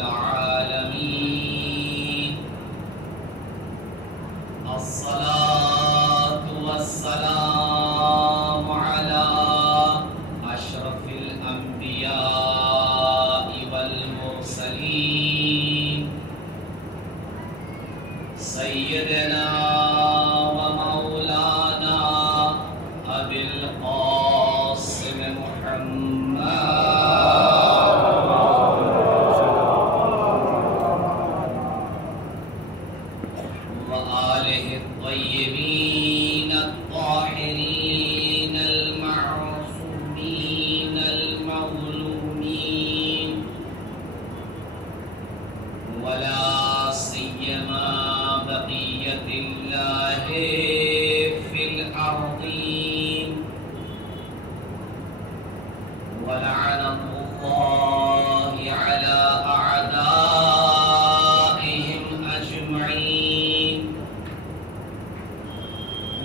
العالمين الصلاة والسلام على أشرف الأنبياء والمرسلين سيدنا ومولانا أبي القاسم محمد وآله الطيبين الطاهرين المعصومين المظلومين ولا سيما بقية الله في الأرضين ولعنة الله على أعدائهم أجمعين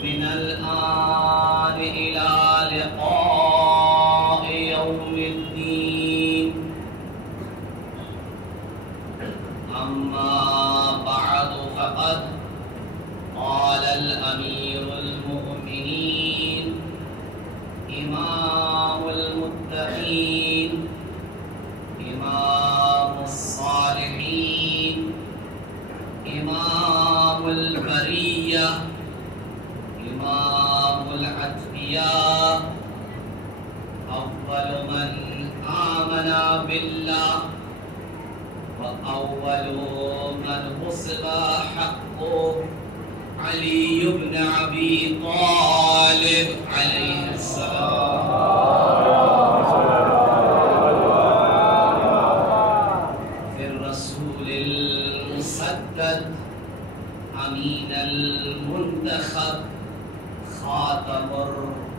من الآن إلى لقاء يوم الدين أما بعد فقد قال الأمير المؤمنين إمام المتقين إمام الصالحين إمام البرية إمام الأتقياء أول من آمن بالله وأول من وصل حقه علي بن أبي طالب عليه السلام في الرسول المسدد أمين المنتخب خاتم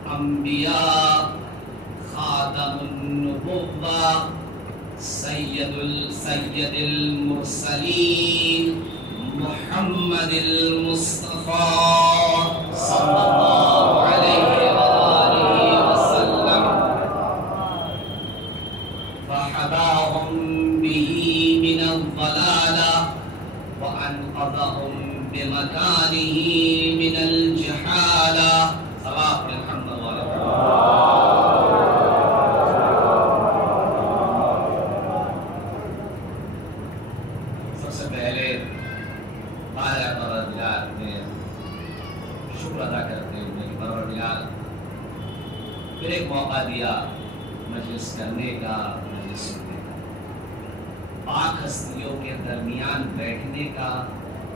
الأنبياء خاتم النبوة سيد المرسلين محمد المصطفى صلى الله عليه وآله وسلم فحباهم به من الضلالة وأنقذهم بمكانه من الجحالة صلاة الحمد لله. سب سے پہلے بارہ پروردگار میں شکر ادا کرتے ہوئے کہ پروردگار پھر ایک موقع دیا مجلس کرنے کا، مجلس سننے کا، پاک ہستیوں کے درمیان بیٹھنے کا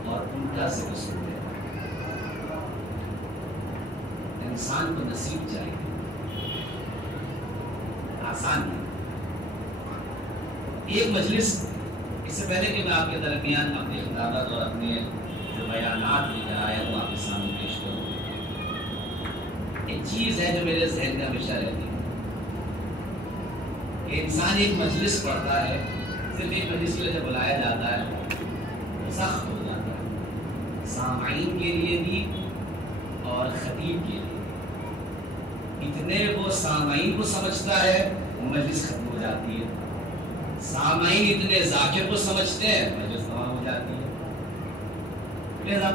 اور ان کا ذکر سننے کا. انسان کو نصیب چاہیے، آسان نہیں. ایک مجلس، اس سے پہلے کہ میں آپ کے درمیان اپنی خطابت اور اپنے جو بیانات لے کر آیا ہوں آپ کے سامنے پیش کروں، ایک چیز ہے جو میرے ذہن میں ہمیشہ رہتی ہے کہ انسان ایک مجلس پڑھتا ہے، صرف ایک مجلس کے لیے جب بلایا جاتا ہے تو سخت ہو جاتا ہے، سامعین کے لیے بھی اور خطیب کے لیے. اتنے وہ سامعین کو سمجھتا ہے وہ مجلس ختم ہو جاتی ہے، سامعین اتنے ذاکر کو سمجھتے ہیں مجلس تمام ہو جاتی ہے. لہذا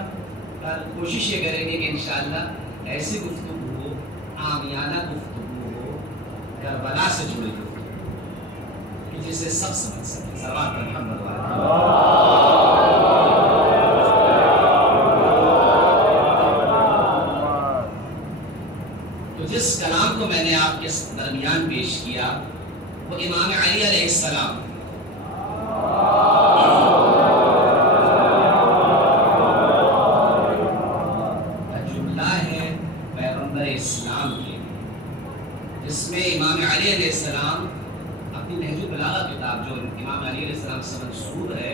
کوشش یہ کریں گے کہ انشاءاللہ ایسی گفتگو ہو، عامیانہ گفتگو ہو، کربلا سے جڑی گفتگو کہ جسے سب سمجھ سکیں. صلوات الحمد للہ. تو جس کلام کو میں نے آپ کے درمیان پیش کیا وہ امام علی علیہ السلام کا جملہ ہے پیغمبر اسلام کے، جس میں امام علی علیہ السلام اپنی نہج البلاغہ کتاب جو امام علی علیہ السلام سے منسوب ہے،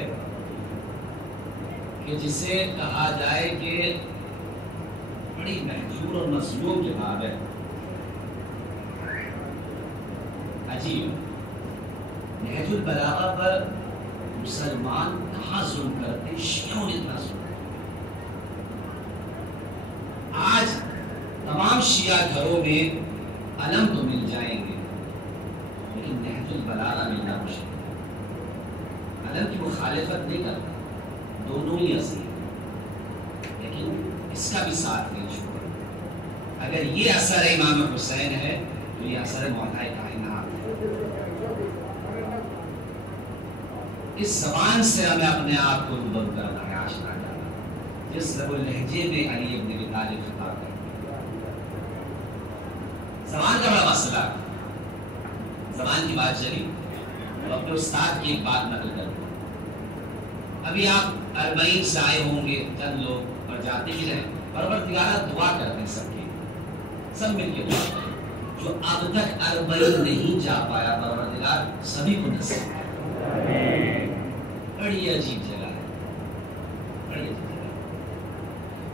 کہ جسے کہا جائے کہ بڑی محجور اور مظلوم کتاب ہے. عجیب، نہج البلاغہ پر مسلمان کہاں ظلم کرتے ہیں، شیعوں نے اتنا ظلم. آج تمام شیعہ گھروں میں علم تو مل جائیں گے لیکن نہج البلاغہ ملنا مشکل ہے. قلم کی مخالفت نہیں کرتا، دونوں ہی عظیم ہیں، لیکن اس کا بھی ساتھ نہیں چھوڑا۔ اگر یہ اثر امام حسین ہے تو یہ اثر مولا کائنات ہے۔ اس زبان سے ہمیں اپنے آپ کو روبرو کرنا ہے، آشنا کرنا، جس لب و لہجے میں علی ابن ابی طالب خطاب کرتے ہیں۔ زبان کا بڑا مسئلہ ہے۔ زبان کی بات چلی اور اپنے استاد کی ایک بات نقل کرتے ہیں۔ ابھی آپ 40 سے آئے ہوں گے چند لوگ، اور جاتے ہی رہیں، پروردگارہ دعا کرتے ہیں سب کی، سب مل کے دعا کریں۔ جو اب تک 40 نہیں جا پایا، پروردگار سبھی کو نصیب کرے۔ بڑی عجیب جگہ ہے، بڑی عجیب جگہ ہے۔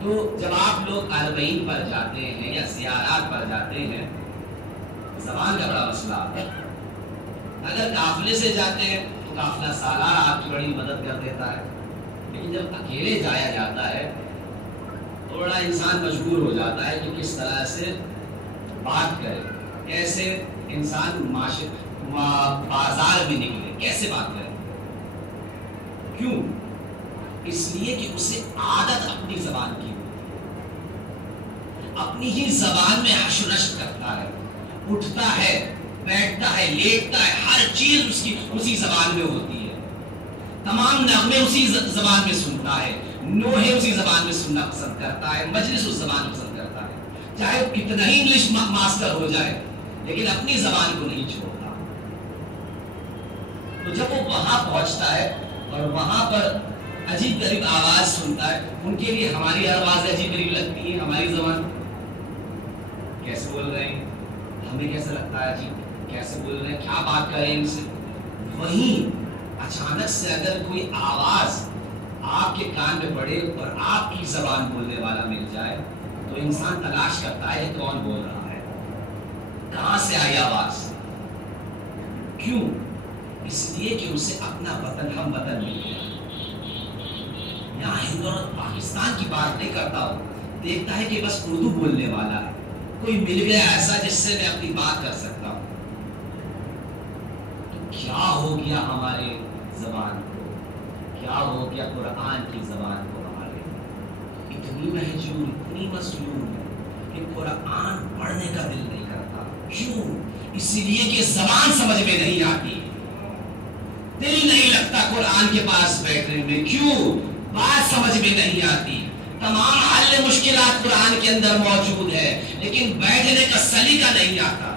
تو جب آپ لوگ 40 پر جاتے ہیں یا زیارات پر جاتے ہیں، زبان کا بڑا مسئلہ آتا ہے۔ اگر قافلے سے جاتے ہیں تو قافلہ سالار آپ کی بڑی مدد کر دیتا ہے، لیکن جب اکیلے جایا جاتا ہے تھوڑا انسان مجبور ہو جاتا ہے کہ کس طرح سے بات کرے، کیسے انسان بازار میں نکلے، کیسے بات کرے۔ کیوں؟ اس لیے کہ اسے عادت اپنی زبان کی ہوتی ہے، اپنی ہی زبان میں حش و نشر کرتا ہے، اٹھتا ہے، بیٹھتا ہے، لیٹتا ہے، ہر چیز اس کی اسی زبان میں ہوتی ہے، تمام نغمے اسی زبان میں سنتا ہے، نوحے اسی زبان میں سننا پسند کرتا ہے، مجلس اس زبان میں پسند کرتا ہے، چاہے کتنا ہی انگلش ماسٹر ہو جائے لیکن اپنی زبان کو نہیں چھوڑتا۔ تو جب وہ وہاں پہنچتا ہے اور وہاں پر عجیب غریب آواز سنتا ہے، ان کے لیے ہماری آواز عجیب غریب لگتی ہے، ہماری زبان کیسے بول رہے ہیں، ہمیں کیسا لگتا ہے عجیب، کیسے بول رہے ہیں، کیا بات کر رہے ہیں ان سے۔ وہیں اچانک سے اگر کوئی آواز آپ کے کان میں پڑے اور آپ کی زبان بولنے والا مل جائے تو انسان تلاش کرتا ہے کون بول رہا ہے، کہاں سے آئی آواز۔ کیوں؟ اس لیے کہ اسے اپنا وطن ہم وطن مل گیا۔ یہاں ہند اور پاکستان کی بات نہیں کرتا ہوں، دیکھتا ہے کہ بس اردو بولنے والا ہے، کوئی مل گیا ایسا جس سے میں اپنی بات کر سکتا ہوں۔ تو کیا ہو گیا ہمارے زبان کو، کیا ہو گیا قرآن کی زبان کو، ہمارے اتنی مہجور، اتنی مسلوب ہے کہ قرآن پڑھنے کا دل نہیں کرتا۔ کیوں؟ اس لیے کہ زبان سمجھ میں نہیں آتی، دل نہیں لگتا قرآن کے پاس بیٹھنے میں۔ کیوں؟ بات سمجھ میں نہیں آتی، تمام حل مشکلات قرآن کے اندر موجود ہے لیکن بیٹھنے کا سلیقہ نہیں آتا۔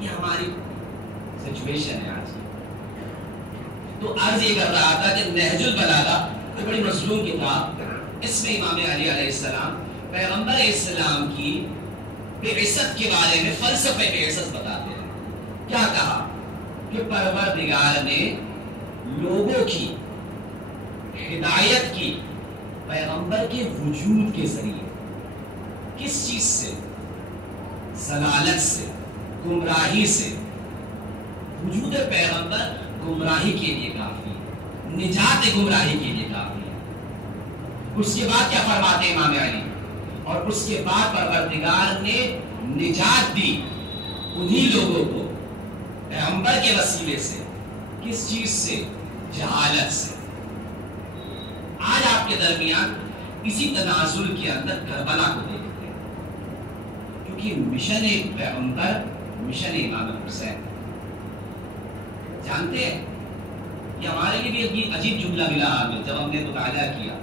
یہ ہماری سچویشن ہے آج۔ تو عرض یہ کر رہا تھا کہ نہج البلاغہ ایک بڑی مظلوم کتاب، اس میں امام علی علیہ السلام پیغمبر اسلام کی بعثت کے بارے میں فلسفہ بعثت بتاتے ہیں۔ کیا کہا کہ پروردگار نے لوگوں کی ہدایت کی پیغمبر کے وجود کے ذریعے۔ کس چیز سے؟ ضلالت سے، گمراہی سے۔ وجود پیغمبر گمراہی کے لیے کافی ہے، نجات گمراہی کے لیے کافی ہے۔ اس کے بعد کیا فرماتے امام علی؟ اور اس کے بعد پروردگار نے نجات دی انہی لوگوں کو پیغمبر کے وسیلے سے۔ کس چیز سے؟ جہالت سے۔ آج آپ کے درمیان اسی تنازل کے اندر کربلا کو دیکھتے ہیں، کیونکہ مشن پیغمبر مشن امام حسین جانتے ہیں۔ یہ ہمارے لیے بھی عجیب جملہ ملا ہمیں جب ہم نے مطالعہ کیا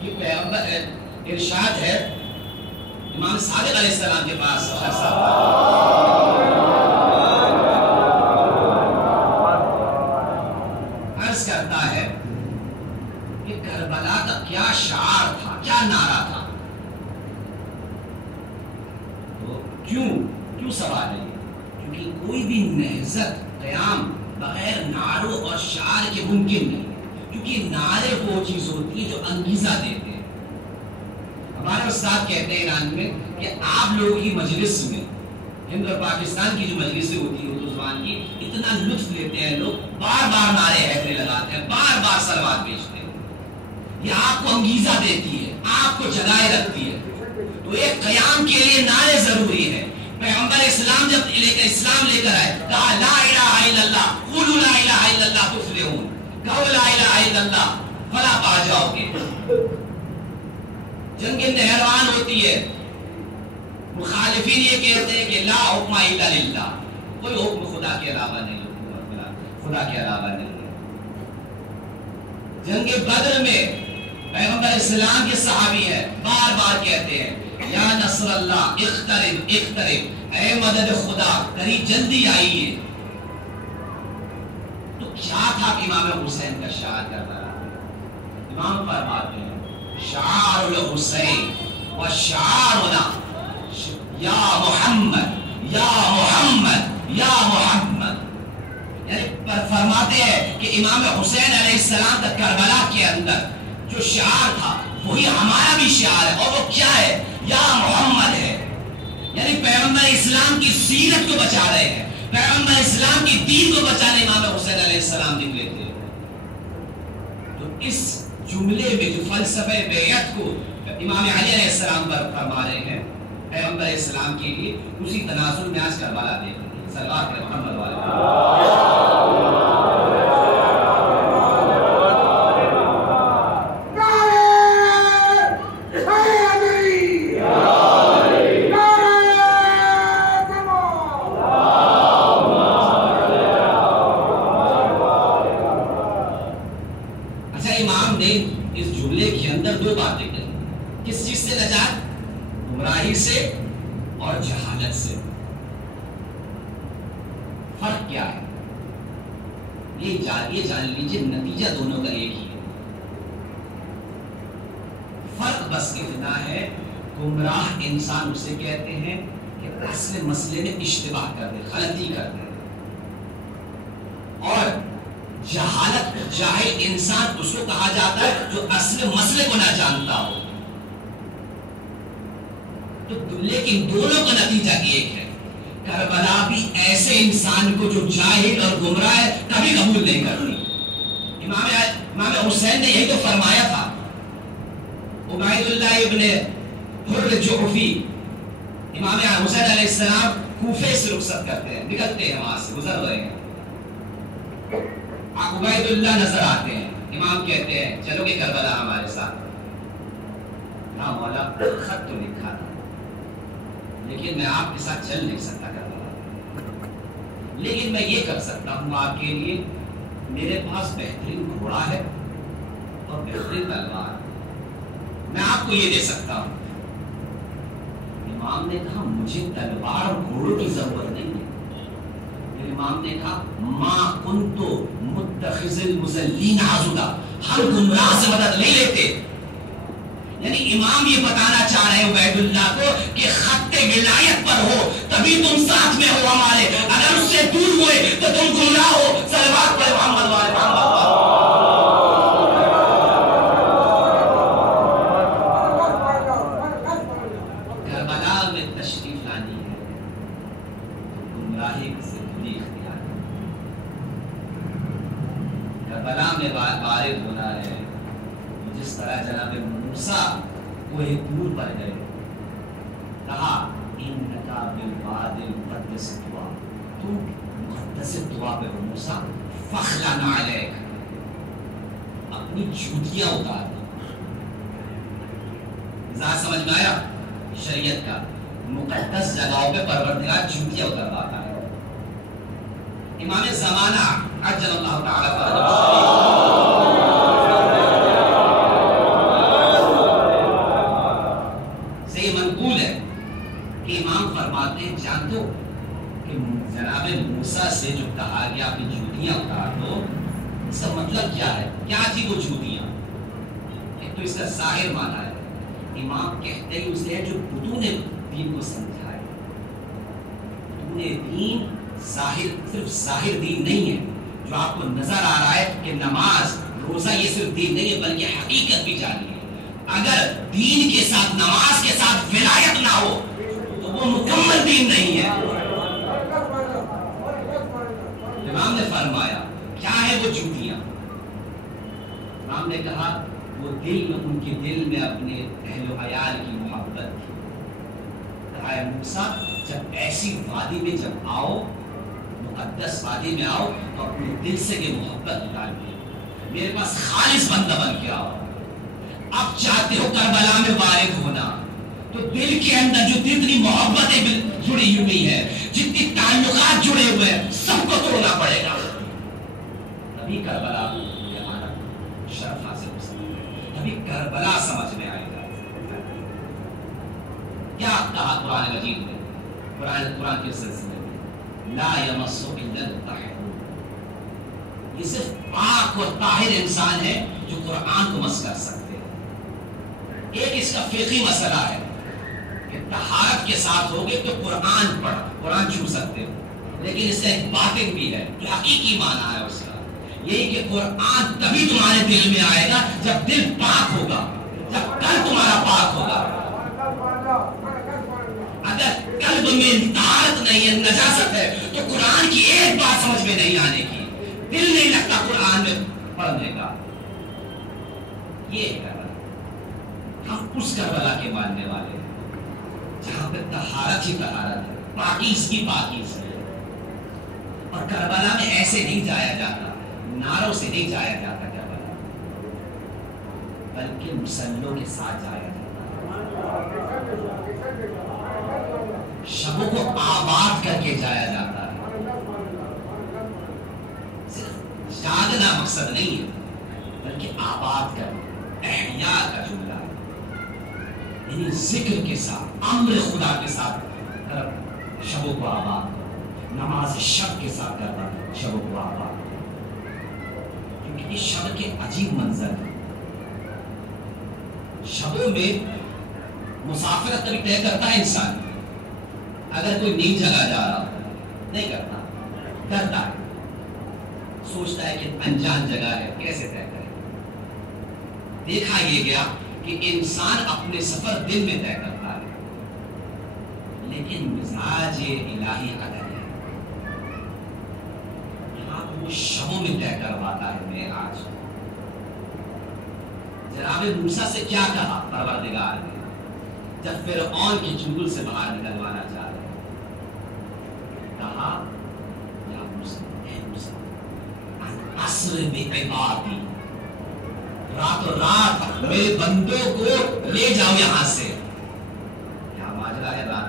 کہ پیغمبر ارشاد ہے امام صادق علیہ السلام کے پاس عرض کرتا ہے کہ کربلا کا کیا شعار تھا، کیا نعرہ تھا۔ تو کیوں سوال ہے؟ کیونکہ کوئی بھی نہضت قیام بغیر نعروں اور شعار کے ممکن نہیں، کیونکہ نعرے وہ چیز ہوتی ہے جو انگیزہ دیتے ہیں۔ ہمارے استاد کہتے ہیں ایران میں کہ آپ لوگوں کی مجلس میں، ہند اور پاکستان کی جو مجلسیں ہوتی ہیں اردو زبان کی، اتنا لطف لیتے ہیں لوگ، بار بار نعرے حیدری لگاتے ہیں، بار بار صلوات بیچتے ہیں۔ یہ آپ کو انگیزہ دیتی ہے، آپ کو جگائے رکھتی ہے۔ تو ایک قیام کے لیے نعرے ضروری ہے۔ پیغمبر اسلام جب اسلام لے کر آئے، کہا لا الہ الا اللہ، تفلحون، کہو لا الہ الا اللہ فلا پا جاؤ گے۔ جنگ نہروان ہوتی ہے، مخالفین یہ کہتے ہیں کہ لا حکم الا للہ، کوئی حکم خدا کے علاوہ نہیں، خدا کے علاوہ نہیں ہے۔ جنگ بدر میں پیغمبر اسلام کے صحابی ہیں، بار بار کہتے ہیں یا نصر اللہ اقترب اقترب، اے مدد خدا قریب جلدی آئیے۔ تو کیا تھا امام حسین کا شعار کرتا رہا؟ امام فرماتے ہیں شعار الحسین وشعارنا یا محمد یا محمد یا محمد، یعنی فرماتے ہیں کہ امام حسین علیہ السلام کا کربلا کے اندر جو شعار تھا وہی ہمارا بھی شعار ہے، اور وہ کیا ہے؟ یا محمد ہے، یعنی پیغمبر اسلام کی سیرت کو بچا رہے ہیں، پیغمبر اسلام کی دین کو بچانے امام حسین علیہ السلام نکلے تھے۔ تو اس جملے میں جو فلسفہ بیعت کو امام علی علیہ السلام پر فرما رہے ہیں پیغمبر اسلام کے لیے، اسی تناسل میں آج کربلا دیکھ رہے ہیں۔ سلوات کریں محمد والے۔ دو باتیں کہیں، کس چیز سے نجات؟ گمراہی سے اور جہالت سے۔ فرق کیا ہے؟ یہ جان لیجیے، نتیجہ دونوں کا ایک ہی ہے۔ فرق بس اتنا ہے، گمراہ انسان اسے کہتے ہیں کہ اصل مسئلے میں اشتباہ کر دے، غلطی کر دے، اور جہالت جاہل انسان اس کو کہا جاتا ہے جو اصل مسئلے کو نہ جانتا ہو۔ لیکن دونوں کا نتیجہ ایک ہے، کربلا بھی ایسے انسان کو جو جاہل اور گمراہ ہے کبھی قبول نہیں کرتی۔ امام حسین نے یہی تو فرمایا تھا۔ عبید اللہ ابن حر جعفی، امام حسین علیہ السلام کوفے سے رخصت کرتے ہیں، نکلتے ہیں وہاں سے، گزر رہے ہیں، عبید اللہ نظر آتے ہیں، امام کہتے ہیں چلو کہ کربلا ہمارے ساتھ۔ ہاں مولا، خط تو لکھا تھا لیکن میں آپ کے ساتھ چل نہیں سکتا کربلا، لیکن میں یہ کر سکتا ہوں آپ کے لیے، میرے پاس بہترین گھوڑا ہے اور بہترین تلوار، میں آپ کو یہ دے سکتا ہوں۔ امام نے کہا مجھے تلوار اور گھوڑوں کی ضرورت نہیں ہے۔ امام نے کہا ما کنتو متخذ المضلین عضدا، ہم گمراہ سے مدد نہیں لیتے۔ یعنی امام یہ بتانا چاہ رہے ہیں عبید اللہ کو کہ خط ولایت پر ہو تبھی تم ساتھ میں ہو ہمارے، اگر اس سے دور ہوئے تو تم گمراہ ہو۔ صلوات پڑھیں محمد والے محمد۔ کربلا میں تشریف لانی ہے تو گمراہی سے دوری اختیار ہے، کربلا میں وارد ہونا ہے۔ جس طرح جناب موسیٰ کوہ طور پر گئے، کہا انکا بالوادی المقدس طویٰ، تو مقدس طویٰ پہ ہو موسیٰ، فخلع علیک، اپنی جوتیاں اتار دو۔ ذات سمجھ میں آیا؟ شریعت کا مقدس جگہوں پہ پروردگار جوتیاں اترواتا ہے۔ امام زمانہ عجل اللہ تعالیٰ فرجہ جانتے ہو کہ جناب موسیٰ سے جو کہا گیا اپنی جوتیاں اتار دو، اس کا مطلب کیا ہے؟ کیا تھی وہ جوتیاں؟ ایک تو اس کا ظاہر مانا ہے، امام کہتے ہی اسے جو بتوں نے دین کو سمجھائے۔ بتوں نے دین صرف ظاہر دین نہیں ہے جو آپ کو نظر آ رہا ہے کہ نماز روزہ یہ صرف دین نہیں ہے بلکہ حقیقت بھی جانی ہے۔ اگر دین کے ساتھ نماز کے ساتھ ولایت نہ ہو وہ مکمل دین نہیں ہے۔ امام نے فرمایا کیا ہے وہ جوتیاں؟ امام نے کہا وہ دل میں، ان کے دل میں اپنے اہل و عیال کی محبت تھی۔ کہا موسیٰ جب ایسی وادی میں جب آؤ، مقدس وادی میں آؤ تو اپنے دل سے یہ محبت نکالو، میرے پاس خالص بندہ بن کے آؤ۔ اب چاہتے ہو کربلا میں وارد ہونا تو دل کے اندر جو جتنی محبتیں جڑی ہوئی ہے، جتنی تعلقات جڑے ہوئے ہیں، سب کو توڑنا پڑے گا، تبھی کربلا ہمارا شرف حاصل ہو سکتا ہے، تبھی کربلا سمجھ میں آئے گا۔ کیا کہا قرآن مجید میں، قرآن کے سلسلے میں، لا یمس الا الطاہرون، یہ صرف پاک اور طاہر انسان ہے جو قرآن کو مس کر سکتے ہیں۔ ایک اس کا فقہی مسئلہ ہے کہ طہارت کے ساتھ ہوگے تو قرآن چھو سکتے ہو، لیکن اس کا ایک باطن بھی ہے جو حقیقی معنی ہے اس کا، یہی کہ قرآن تبھی تمہارے دل میں آئے گا جب دل پاک ہوگا، جب قلب تمہارا پاک ہوگا۔ اگر قلب میں طہارت نہیں ہے، نجاست ہے، تو قرآن کی ایک بات سمجھ میں نہیں آنے کی، دل نہیں لگتا قرآن میں پڑھنے کا۔ یہ کربلا، ہم اس کربلا کے ماننے والے ہیں جہاں پہ طہارت ہی طہارت ہے، پاکیز کی پاکیز ہے، اور کربلا میں ایسے نہیں جایا جاتا، نعروں سے نہیں جایا جاتا کربلا، بلکہ مسلوں کے ساتھ جایا جاتا ہے، شبوں کو آباد کر کے جایا جاتا ہے۔ صرف جاگنا مقصد نہیں ہے بلکہ آباد کرنا، احیاء کا جملہ ہے، یعنی ذکر کے ساتھ، امر خدا کے ساتھ شبوں کو آباد کرنا، نماز شب کے ساتھ کرنا شبوں کو آباد کرنا، کیونکہ اس شب کے عجیب منظر ہیں۔ شبوں میں مسافرت کبھی طے کرتا ہے انسان، اگر کوئی نئی جگہ جا رہا نہیں کرتا، ڈرتا ہے، سوچتا ہے کہ انجان جگہ ہے، کیسے طے کرے۔ دیکھا یہ گیا کہ انسان اپنے سفر دن میں طے کرتا ہے، لیکن مزاج الہی عدل ہے، یہاں وہ شبوں میں طے کرواتا ہے۔ میں آج جناب موسیٰ سے کیا کہا پروردگار نے جب فرعون کے چنگل سے باہر نکلوانا چاہ رہے، کہا یا موسیٰ عصر بعبادی، راتوں رات میرے بندوں کو لے جاؤ یہاں سے۔ کیا ماجرا ہے رات۔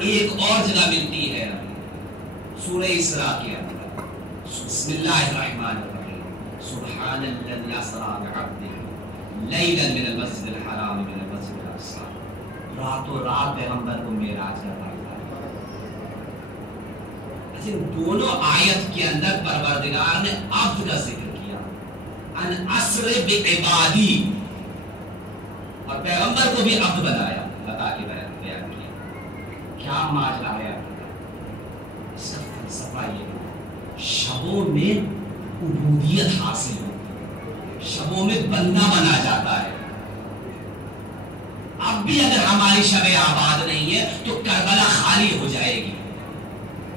ایک اور جگہ ملتی ہے سورہ اسراء کے اندر، بسم اللہ الرحمن الرحیم، سبحان الذی اسری بعبدہ لیلا من المسجد الحرام من المسجد الاقصی، راتوں رات پیغمبر کو معراج کروایا۔ دونوں آیت کے اندر پروردگار نے عبد کا ذکر کیا، ان اسر بعبادی، اور پیغمبر کو بھی عبد بنایا، بتا کے بیان کیا۔ کیا ماجرا ہے اس کا فلسفہ؟ یہ شبوں میں عبودیت حاصل ہوتی، شبوں میں بندہ بنا جاتا ہے۔ اب بھی اگر ہماری شب آباد نہیں ہے تو کربلا خالی ہو جائے گی،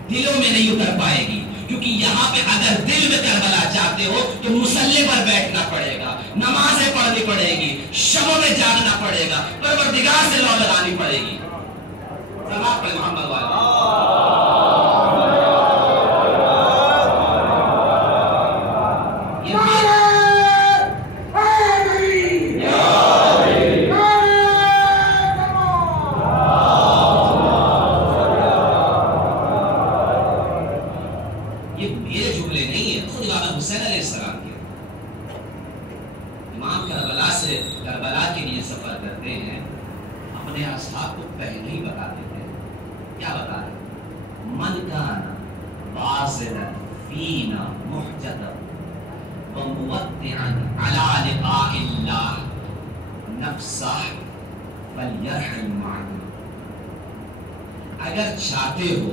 دلوں میں نہیں اتر پائے گی، کیونکہ یہاں پہ اگر دل میں کربلا چاہتے ہو تو مصلی پر بیٹھنا پڑے گا، نمازیں پڑھنی پڑے گی، شبوں میں جاگنا پڑے گا، پروردگار سے لو لگانی پڑے گی۔ صلوات پڑھیں محمد والے۔ اگر چاہتے ہو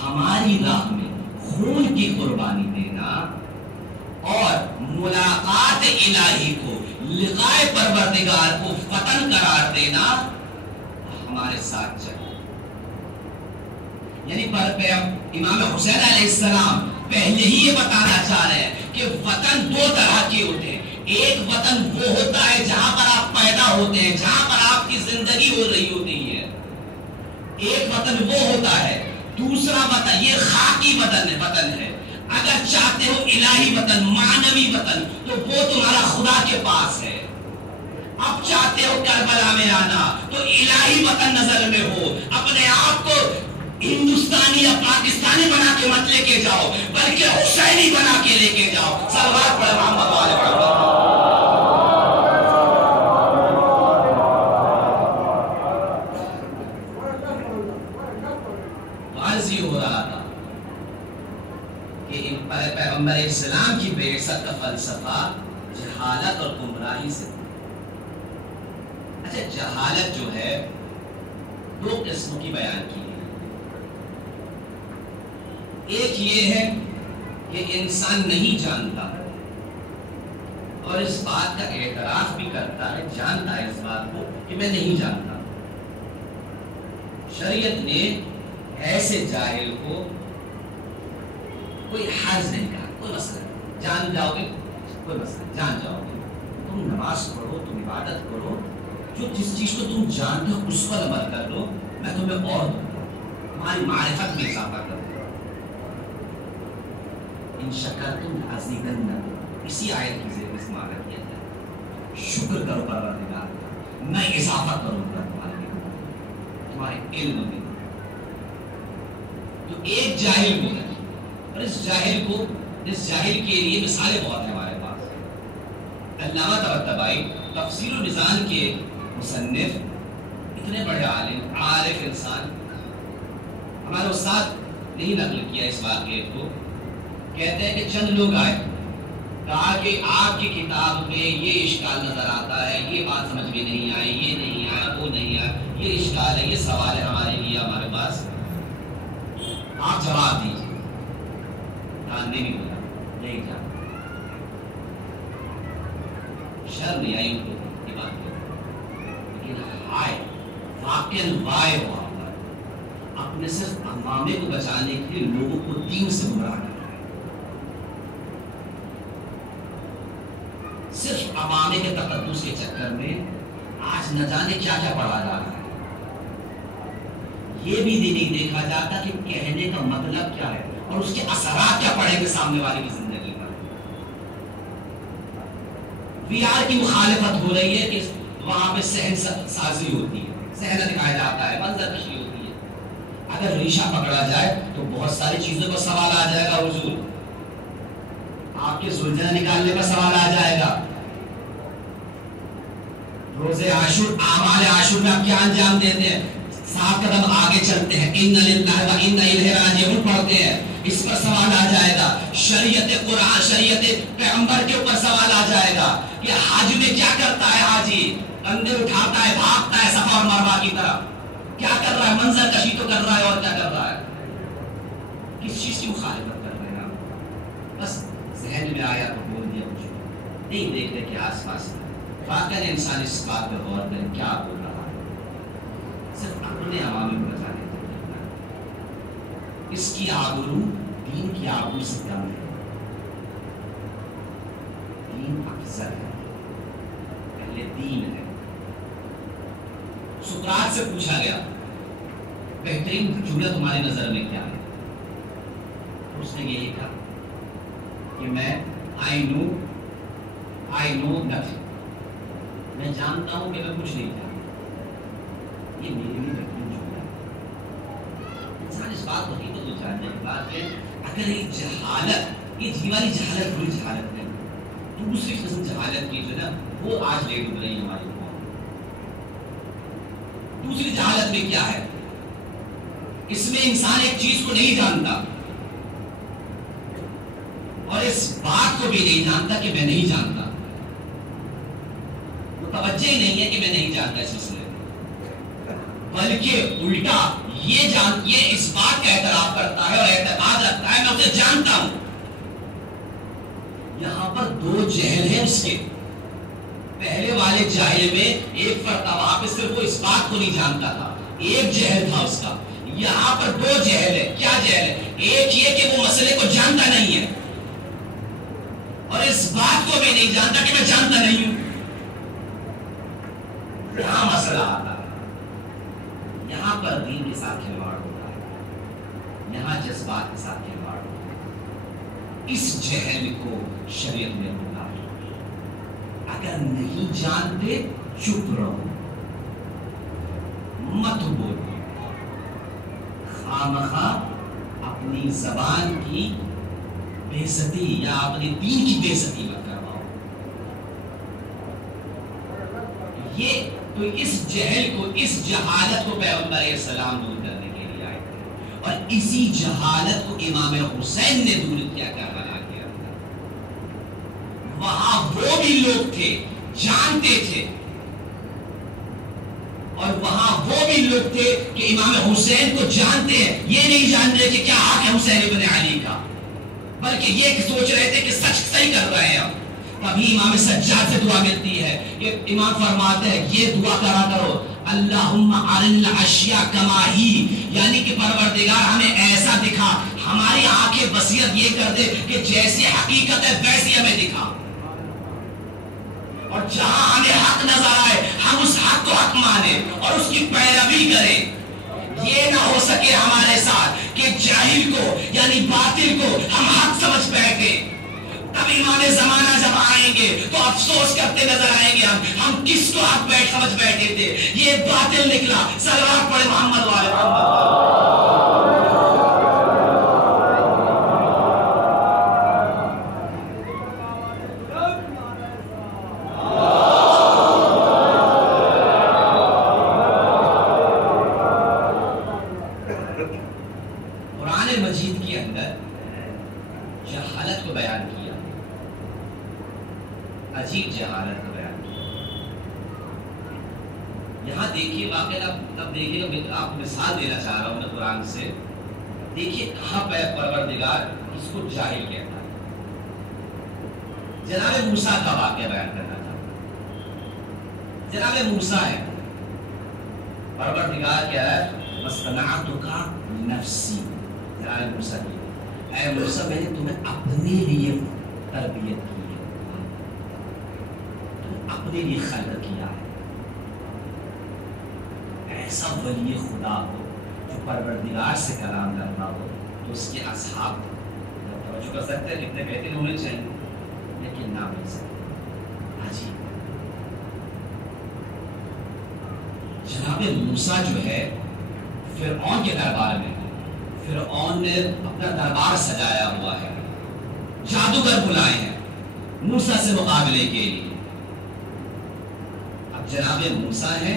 ہماری راہ میں خون کی قربانی دینا اور ملاقات الہی کو، لقائے پروردگار کو فتن قرار دینا، ہمارے ساتھ چلو۔ یعنی امام حسین علیہ السلام پہلے ہی یہ بتانا چاہ رہے ہیں کہ وطن دو طرح کے ہوتے ہیں، ایک وطن وہ ہوتا ہے جہاں پر آپ پیدا ہوتے ہیں، جہاں پر آپ کی زندگی ہو رہی ہوتی ہے، ایک وطن وہ ہوتا ہے دوسرا وطن یہ خاکی وطن ہے. اگر چاہتے ہو الہی وطن، معنوی وطن، تو وہ تمہارا خدا کے پاس ہے. اب چاہتے ہو کربلا میں آنا تو الہی وطن نظر میں ہو. اپنے آپ کو ہندوستانی یا پاکستانی بنا کے مت لے کے جاؤ، بلکہ حسینی بنا کے لے کے جاؤ. صلوات پڑھو محمد والے محمد. عرض یہ ہو رہا تھا کہ پیغمبر اسلام کی بعثت کا فلسفہ جہالت اور گمراہی سے. اچھا، جہالت جو ہے دو قسموں کی بیان کی ہے. ایک یہ ہے کہ انسان نہیں جانتا اور اس بات کا اعتراف بھی کرتا ہے، جانتا ہے اس بات کو کہ میں نہیں جانتا. شریعت نے ایسے جاہل کو کوئی حرج نہیں کہا، کوئی مسئلہ نہیں. جان جاؤ گے کوئی مسئلہ نہیں، جان جاؤ گے. تم نماز پڑھو، تم عبادت کرو، جو جس چیز کو تم جانتے ہو اس پر عمل کر لو، میں تمہیں اور دوں گا، تمہاری معرفت میں اضافہ کر دوں گا. ان شکرتم لازیدنکم، اسی آیت کی ذکر استعمال کیا جائے. شکر کرو پروردگار کا، میں اضافہ کروں گا تمہارے علم میں. تو ایک جاہل کو ہے، اور اس جاہل کے لیے مثالیں بہت ہیں ہمارے پاس. علامہ طباطبائی تفسیر الميزان کے مصنف، اتنے بڑے عالم عارف انسان، ہمارے استاد نے ہی نقل کیا اس واقعے کو. کہتے ہیں کہ چند لوگ آئے، کہا کہ آپ کی کتاب میں یہ اشکال نظر آتا ہے، یہ بات سمجھ میں نہیں آئی، یہ نہیں آیا، وہ نہیں آیا، یہ اشکال ہے، یہ سوال ہے ہمارے لیے، ہمارے پاس، آپ جواب دیجیے. نہیں بولا، نہیں جانا. شرم نہیں آئی ان کو یہ بات کو، لیکن ہائے واقعاً وائے ہوا اپنے صرف امامے کو بچانے کے لیے لوگوں کو دین سے گمراہ کر رہا ہے. صرف امامے کے تقدس کے چکر میں آج نہ جانے کیا کیا پڑھا جا رہا ہے. یہ بھی نہیں دیکھا جاتا کہ کہنے کا مطلب کیا ہے اور اس کے اثرات کیا پڑیں گے سامنے والے کی زندگی پر. وی آر کی مخالفت ہو رہی ہے کہ وہاں پہ صحن سازی ہوتی ہے، صحنہ دکھایا جاتا ہے، منظر کشی ہوتی ہے. اگر ریشہ پکڑا جائے تو بہت ساری چیزوں پر سوال آ جائے گا. حضور آپ کے زلجھنا نکالنے کا سوال آ جائے گا. روزے عاشور، اعمال عاشور میں آپ کیا انجام دیتے ہیں؟ 7 قدم آگے چلتے ہیں، ان للہ و انا الیہ راجعون پڑھتے ہیں، اس پر سوال آ جائے گا. شریعت قرآن، شریعت پیغمبر کے اوپر سوال آ جائے گا کہ حج میں کیا کرتا ہے حاجی؟ کندھے اٹھاتا ہے، بھاگتا ہے صفا اور مروہ کی طرف، کیا کر رہا ہے؟ منظر کشی تو کر رہا ہے، اور کیا کر رہا ہے؟ کس چیز کی مخالفت کر رہے ہیں آپ؟ بس ذہن میں آیا تو بول دیا کچھ نہیں دیکھتے کہ آس پاس واقعی انسان اس بات پر غور کرے کیا بول رہا ہے. صرف اپنے عوامی کو بچانے کے لیے اس کی آبرو دین کی آبرو سے کم ہے. دین افضل ہے، پہلے دین ہے. سقراط سے پوچھا گیا بہترین جملہ تمہاری نظر میں کیا ہے؟ اس نے یہی کہا کہ میں I know nothing، میں جانتا ہوں کہ میں کچھ نہیں جانتا. یہ میرے لیے بہترین جملہ ہے. انسان اس بات کو حقیقت کو جاننے کی بات ہے. اگر یہ جہالت، یہ جیوانی جہالت بری جہالت ہے، دوسری قسم جہالت کی جو ہے نا وہ آج لے ڈوب رہی ہے ہماری قوم. دوسری جہالت میں کیا ہے؟ اس میں انسان ایک چیز کو نہیں جانتا اور اس بات کو بھی نہیں جانتا کہ میں نہیں جانتا. توجہ ہی نہیں ہے کہ میں نہیں جانتا اس مسئلے میں، بلکہ الٹا یہ اس بات کا اعتراف کرتا ہے اور اعتقاد رکھتا ہے میں اسے جانتا ہوں. یہاں پر دو جہل ہیں اس کے. پہلے والے جاہل میں ایک فرق تھا، وہاں پہ صرف وہ اس بات کو نہیں جانتا تھا، ایک جہل تھا اس کا. یہاں پر دو جہل ہے. کیا جہل ہے؟ ایک یہ کہ وہ مسئلے کو جانتا نہیں ہے اور اس بات کو بھی نہیں جانتا کہ میں جانتا نہیں ہوں. یہاں مسئلہ آتا ہے، یہاں پر دین کے ساتھ کھلواڑ ہوتا ہے. یہاں جذبات کے ساتھ کھلواڑ، اس جہل کو شریعت میں روکا ہے۔ اگر نہیں جانتے چپ رہو، مت بولو، خامخواہ اپنی زبان کی بے عزتی یا اپنے دین کی بے عزتی مت کرواؤ۔ یہ تو اس جہل کو، اس جہالت کو پیغمبر علیہ السلام دور کرنے کے لیے آئے تھے، اور اسی جہالت کو امام حسین نے دور کیا، کربلا کے اندر۔ وہاں وہ بھی لوگ تھے جانتے تھے، اور وہاں وہ بھی لوگ تھے کہ امام حسین کو جانتے ہیں، یہ نہیں جانتے کہ کیا حق ہے حسین ابن علی کا، بلکہ یہ سوچ رہے تھے کہ سچ صحیح کر رہے ہیں ہم۔ تبھی امام سجاد سے دعا ملتی ہے کہ امام فرماتے ہیں یہ دعا کرا کرو، اللہم ارنا الاشیاء کما ہی، یعنی کہ پروردگار ہمیں ایسا دکھا، ہماری آنکھیں بصیرت یہ کر دے کہ جیسی حقیقت ہے ویسی ہمیں دکھا، اور جہاں ہمیں حق نظر آئے ہم اس حق کو حق مانیں اور اس کی پیروی کریں۔ یہ نہ ہو سکے ہمارے ساتھ کہ جاہل کو یعنی باطل کو ہم حق سمجھ بیٹھے، تب امام زمانہ جب آئیں گے تو افسوس کرتے نظر آئیں گے ہم کس کو حق سمجھ بیٹھے تھے، یہ باطل نکلا۔ صلوات پڑھے محمد والے محمد۔ قرآن مجید کے اندر جہالت کو بیان کیا، عجیب جہالت کو بیان کیا۔ یہاں دیکھیے واقعہ، اب دیکھیے میں آپ مثال دینا چاہ رہا ہوں قرآن سے، دیکھیے کہاں پہ پروردگار اس کو جاہل کہتا ہے۔ جناب موسیٰ کا واقعہ بیان کرنا تھا۔ جناب موسیٰ ہے، پروردگار کہہ رہا ہے وَاصْطَنَعْتُكَ نَفْسِي، جناب موسیٰ کی اے موسیٰ میں نے تمہیں اپنے لیے تربیت کی ہے، تم اپنے لیے خلق کیا ہے۔ ایسا ولی خدا ہو جو پروردگار سے کلام کرنا ہو تو اس کے اصحاب توجہ کر سکتے ہیں، کتنے بہترین ہونے چاہیے، لیکن نہ مل سکتے۔ عجیب جناب موسیٰ جو ہے فرعون کے دربار میں، فرعون نے اپنا دربار سجایا ہوا ہے، جادوگر بلائے ہیں موسیٰ سے مقابلے کے لیے۔ اب جناب موسیٰ ہے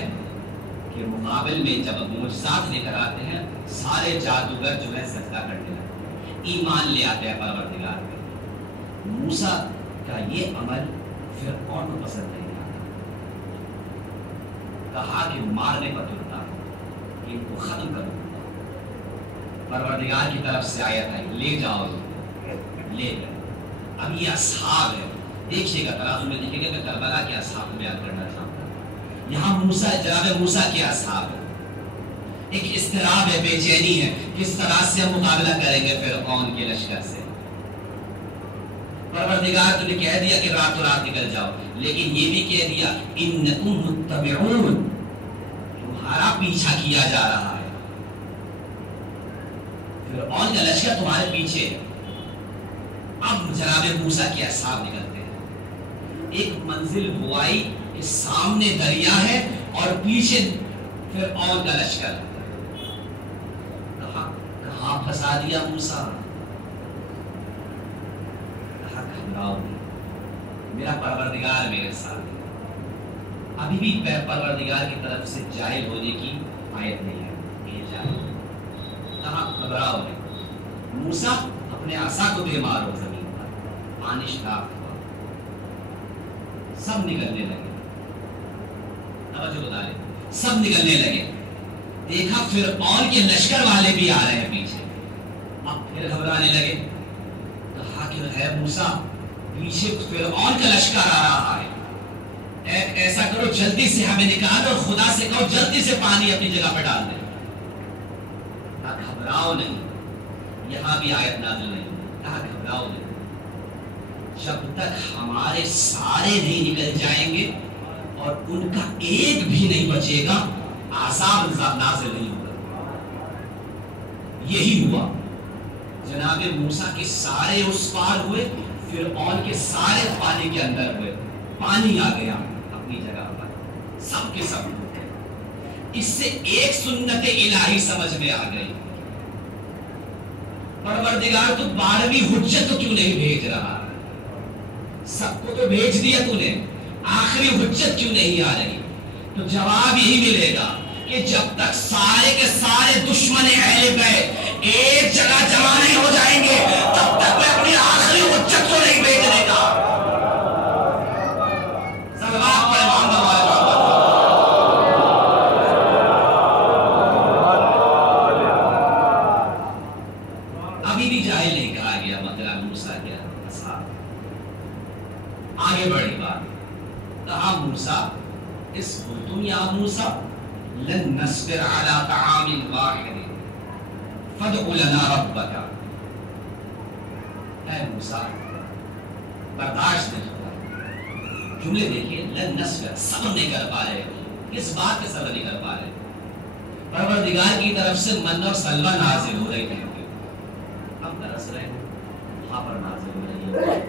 کہ مقابل میں جب معجزات لے کر آتے ہیں سارے جادوگر جو ہے سجدہ کرنے لگتے ہیں، ایمان لے آتے ہیں پروردگار پہ۔ موسیٰ کا یہ عمل فرعون کو پسند نہیں آتا، کہا کہ مارنے پر تلتا کہ ان کو ختم کرو۔ پروردگار کی طرف سے آیت آئی لے جاؤ، لے گئے۔ اب یہ اصحاب ہے، دیکھیے گا ترازو میں دیکھیں گے کہ کربلا کے اصحاب کو بیان کرنا چاہتا ہوں۔ یہاں موسیٰ، جناب موسیٰ کے اصحاب ہے، ایک اضطراب ہے، بے چینی ہے، کس طرح سے ہم مقابلہ کریں گے فرعون کے لشکر سے۔ پروردگار تو نے کہہ دیا کہ راتوں رات نکل جاؤ، لیکن یہ بھی کہہ دیا انکم متبعون، تمہارا پیچھا کیا جا رہا ہے، فرعون کا لشکر تمہارے پیچھے ہے۔ اب جناب موسیٰ کے اصحاب نکلتے ہیں، ایک منزل ہوائی کہ سامنے دریا ہے اور پیچھے فرعون کا لشکر۔ کہاں پھنسا دیا موسیٰ، کہاں گھبراؤ نہیں، میرا پروردگار میرے ساتھ ہے۔ ابھی بھی پروردگار کی طرف سے جاہل ہونے کی آیت نہیں ہے، یہ جاہل کہاں گھبراؤ نہیں۔ موسیٰ اپنے عصا کو دے مارو زمین پر، پانی شراب ہوا، سب نکلنے لگے، توجہ بتا لیں، سب نکلنے لگے۔ دیکھا فرعون کے لشکر والے بھی آ رہے ہیں پیچھے، اب پھر گھبرانے لگے۔ کہا کہ ہے موسیٰ پیچھے فرعون کا لشکر آ رہا ہے، ایسا کرو جلدی سے ہمیں نکالو اور خدا سے کہو جلدی سے پانی اپنی جگہ پہ ڈال دے۔ گھبراؤ نہیں، یہاں بھی آیت نازل نہیں، کہا گھبراؤ نہیں، جب تک ہمارے سارے نہیں نکل جائیں گے اور ان کا ایک بھی نہیں بچے گا عذاب نازل نہیں ہوگا۔ یہی ہوا، جناب موسیٰ کے سارے اس پار ہوئے، فرعون کے سارے پانی کے اندر ہوئے، پانی آ گیا اپنی جگہ پر، سب کے سب. اس سے ایک سنت الہی سمجھ میں آ گئی، پروردگار تو 12ویں حجت تو کیوں نہیں بھیج رہا؟ سب کو تو بھیج دیا تو نے، آخری حجت کیوں نہیں آ رہی؟ تو جواب یہی ملے گا کہ جب تک سارے کے سارے دشمن اہل بیت ایک جگہ جمع نہیں ہو جائیں گے تب تک میں اپنی آخری حجت کو نہیں بھیجنے کا. صلوات پڑھیں محمد والے محمد. ابھی بھی جاہل نہیں کہا گیا مطلب موسیٰ کیا اصحاب. آگے بڑھی بات، کہا موسیٰ اس قلتم یا موسیٰ لن نصبر على طعام واحد فادع لنا ربک. اے موسیٰ برداشت نہیں ہوتا. جملے دیکھیے، لن نصبر، صبر نہیں کر پا رہے. کس بات کے صبر نہیں کر پا رہے؟ پروردگار کی طرف سے من اور سلوہ نازل ہو رہی تھی، ہم ترس رہے ہیں، وہاں پر نازل ہو رہی ہے،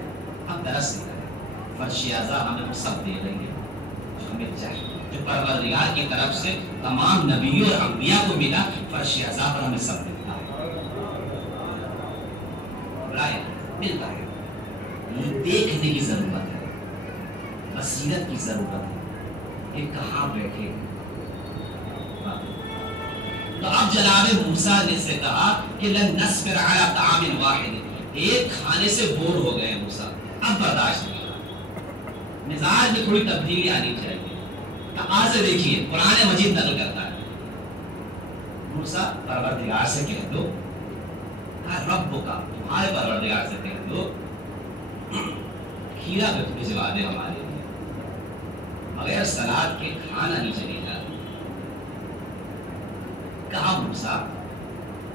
ہم ترس نہیں رہے. فرش اعضا ہمیں وہ سب دے رہی ہے جو ہمیں چاہیے، جو پروردگار کی طرف سے تمام نبیوں اور انبیاء کو ملا. فرش اعضا پر ہمیں سب ملتا ہے، رائے ملتا ہے. یہ دیکھنے کی ضرورت ہے، بصیرت کی ضرورت ہے کہ کہاں بیٹھے. تو اب جناب موسیٰ نے سے کہا کہ لن نصبر علی طعام واحد، ایک کھانے سے بور ہو گئے موسیٰ، اب برداشت نہیں. مزاج میں تھوڑی تبدیلی آنی چاہیے. آج سے دیکھیے قرآن مجید نقل کرتا ہے، موسیٰ پروردگار سے کہہ دو، رب کا تمہارے پروردگار سے کہہ دو کھیرا بھجوا دے ہمارے لیے، بغیر سلاد کے کھانا نہیں چلے گا. کہا موسیٰ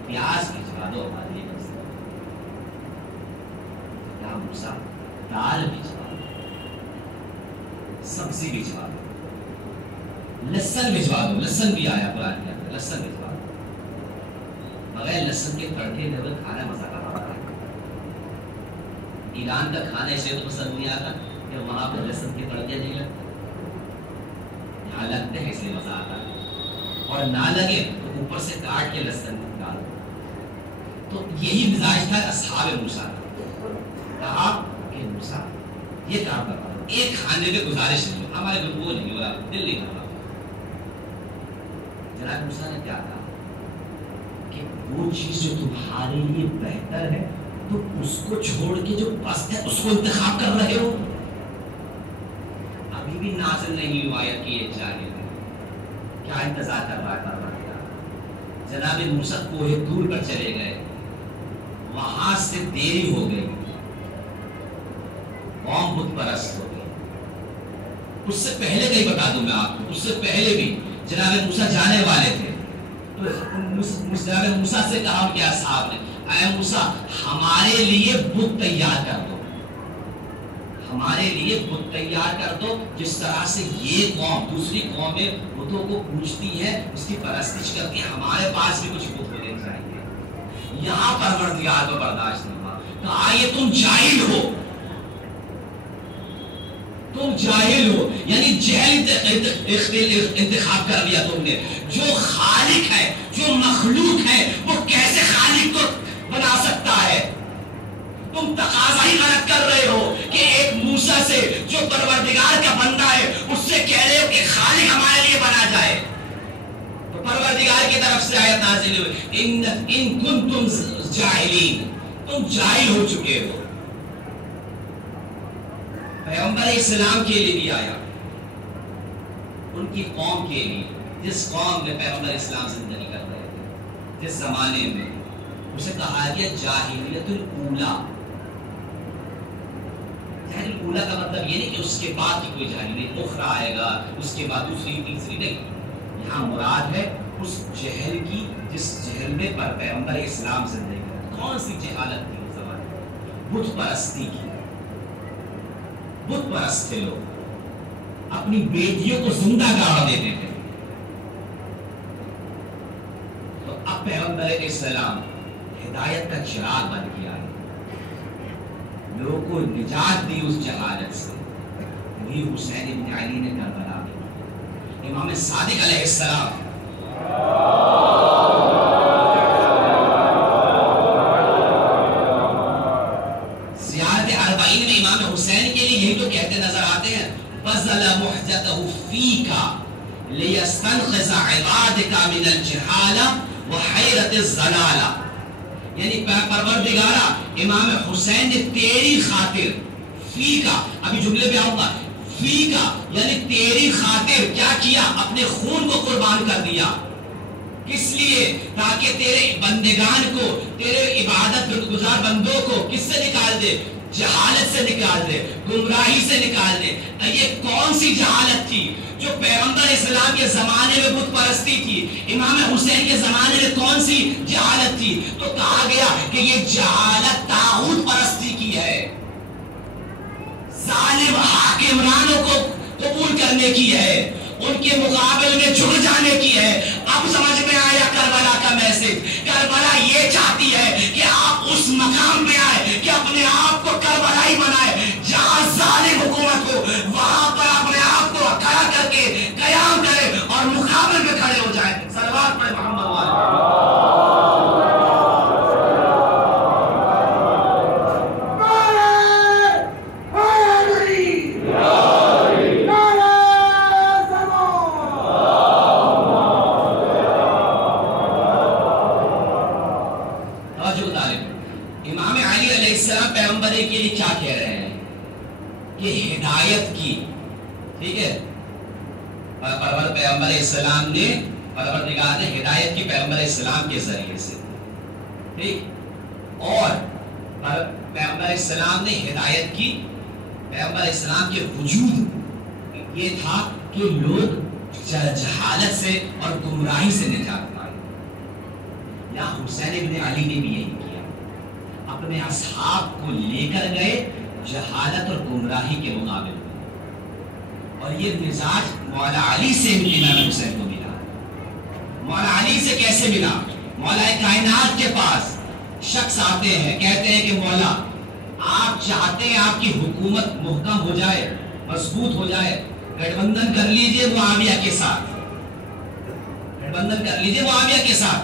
پیاز بھجوا دو ہمارے لیے. کہا موسیٰ دال بھجوا دو، سبزی بھجوا دو، لہسن بھجوا دو. لہسن بھی آیا قرآن کے اندر، لہسن بھجوا دو. بغیر لہسن کے تڑکے دے کھانا مزہ کا ہوتا ہے. ایران کا کھانا اسے تو پسند نہیں آتا کہ وہاں پہ لہسن کے تڑکے نہیں لگتے، یہاں لگتے ہیں اس لیے مزہ آتا ہے. اور نہ لگے تو اوپر سے کاٹ کے لہسن ڈال دو. تو یہی مزاج تھا اصحاب موسیٰ. کہا کہ موسیٰ یہ کام کروا دو، ایک کھانے پہ گزارش نہیں، ہمارے بالکل وہ نہیں ہو رہا، دل نہیں کر رہا. جناب موسیٰ نے کیا کہا کہ وہ چیز جو تمہارے لیے بہتر ہے تو اس کو چھوڑ کے جو پست ہے اس کو انتخاب کر رہے ہو. ابھی بھی نازل نہیں ہوا ہے کہ یہ جاہل ہے. کیا انتظار کر رہا ہے؟ جناب موسیٰ کوہ طور پر چلے گئے، وہاں سے دیری ہو گئی، قوم بت پرست ہو گئی. اس سے پہلے کہیں بتا دوں میں آپ کو، اس سے پہلے بھی جناب موسیٰ جانے والے تھے تو جناب موسیٰ سے کہا ان کے اصحاب نے، اے موسیٰ ہمارے لیے بت تیار کر دو، ہمارے لیے بت تیار کر دو جس طرح سے یہ قوم دوسری قومیں بتوں کو پوجتی ہے، اس کی پرستش کرتی ہے، ہمارے پاس بھی کچھ بت ہونے چاہیے. یہاں پروردگار کو برداشت نہیں ہوا. کہا یہ تم جاہل ہو، تم جاہل ہو، یعنی جہل انتخاب کر لیا تم نے. جو خالق ہے، جو مخلوق ہے، وہ کیسے خالق کو بنا سکتا ہے؟ تم تقاضا ہی غلط کر رہے ہو کہ ایک موسیٰ سے جو پروردگار کا بندہ ہے اس سے کہہ رہے ہو کہ خالق ہمارے لیے بنا جائے. تو پروردگار کی طرف سے آیت نازل ہوئی، ان کنتم جاہلین، تم جاہل ہو چکے ہو. پیغمبر اسلام کے لیے بھی آیا، ان کی قوم کے لیے، جس قوم میں پیغمبر اسلام زندگی کر رہے تھے، جس زمانے میں، اسے کہا گیا جاہلیت الاولیٰ. جاہلیت الاولیٰ کا مطلب یہ نہیں کہ اس کے بعد کی کوئی جاہلی نہیں، اخرى آئے گا، اس کے بعد دوسری تیسری نہیں. یہاں مراد ہے اس جہل کی جس جہل میں پر پیغمبر اسلام زندگی کر رہے. کون سی جہالت تھی اس زمانے میں؟ بت پرستی کی. بت پرست تھے لوگ، اپنی بیٹیوں کو زندہ گاڑ دیتے تھے. تو اب پیغمبر اسلام ہدایت کا چراغ بن گیا ہے، لوگوں کو نجات دی اس جہالت سے. وہی حسین ابن علی نے کربلا میں امام صادق علیہ السلام زیارت اربعین میں امام حسین کے لیے یہی تو کہتے نظر آتے ہیں، بذل محجته فیک لیستنقذ عبادک من الجہالہ وحیرت الضلالہ. یعنی پروردگارہ امام حسین نے تیری خاطر، فی کا ابھی جملے پہ آؤں گا، فی کا یعنی تیری خاطر کیا کیا؟ اپنے خون کو قربان کر دیا. کس لیے؟ تاکہ تیرے بندگان کو، تیرے عبادت گزار بندوں کو کس سے نکال دے؟ جہالت سے نکال دے، گمراہی سے نکال دے. یہ کون سی جہالت تھی جو پیغمبر اسلام کے زمانے میں بت پرستی تھی؟ امام حسین کے زمانے میں کون سی جہالت تھی؟ تو کہا گیا کہ یہ جہالت طاغوت پرستی کی ہے، ظالم حاکمرانوں کو قبول کرنے کی ہے، ان کے مقابل میں جھک جانے کی ہے. اب سمجھ میں آیا کربلا کا میسج. کربلا یہ چاہتی ہے کہ آپ اس مقام میں آئے کہ اپنے آپ کو کربلائی بنائے، جہاں ظالم حکومت ہو وہاں پر اپنے آپ کو کھڑا کر کے قیام کرے اور مقابل میں کھڑے ہو جائے. صلوات پڑھے محمد والے. ہدایت کی، ٹھیک ہے، پیغمبر اسلام نے، پروردگار نے ہدایت کی پیغمبر اسلام کے ذریعے سے، ٹھیک. اور پیغمبر اسلام نے ہدایت کی پیغمبر اسلام کے وجود یہ تھا کہ لوگ جہالت سے اور گمراہی سے نجات پائے. یا حسین ابن علی نے بھی یہی کیا، اپنے اصحاب کو لے کر گئے جہالت اور گمراہی کے مقابل میں. اور یہ مزاج مولا علی سے امام حسین کو ملا. مولا علی سے کیسے ملا؟ مولا کائنات کے پاس شخص آتے ہیں، کہتے ہیں کہ مولا آپ چاہتے ہیں آپ کی حکومت محکم ہو جائے، مضبوط ہو جائے، گٹھ بندھن کر لیجئے معاویہ کے ساتھ، گٹھ بندھن کر لیجئے معاویہ کے ساتھ،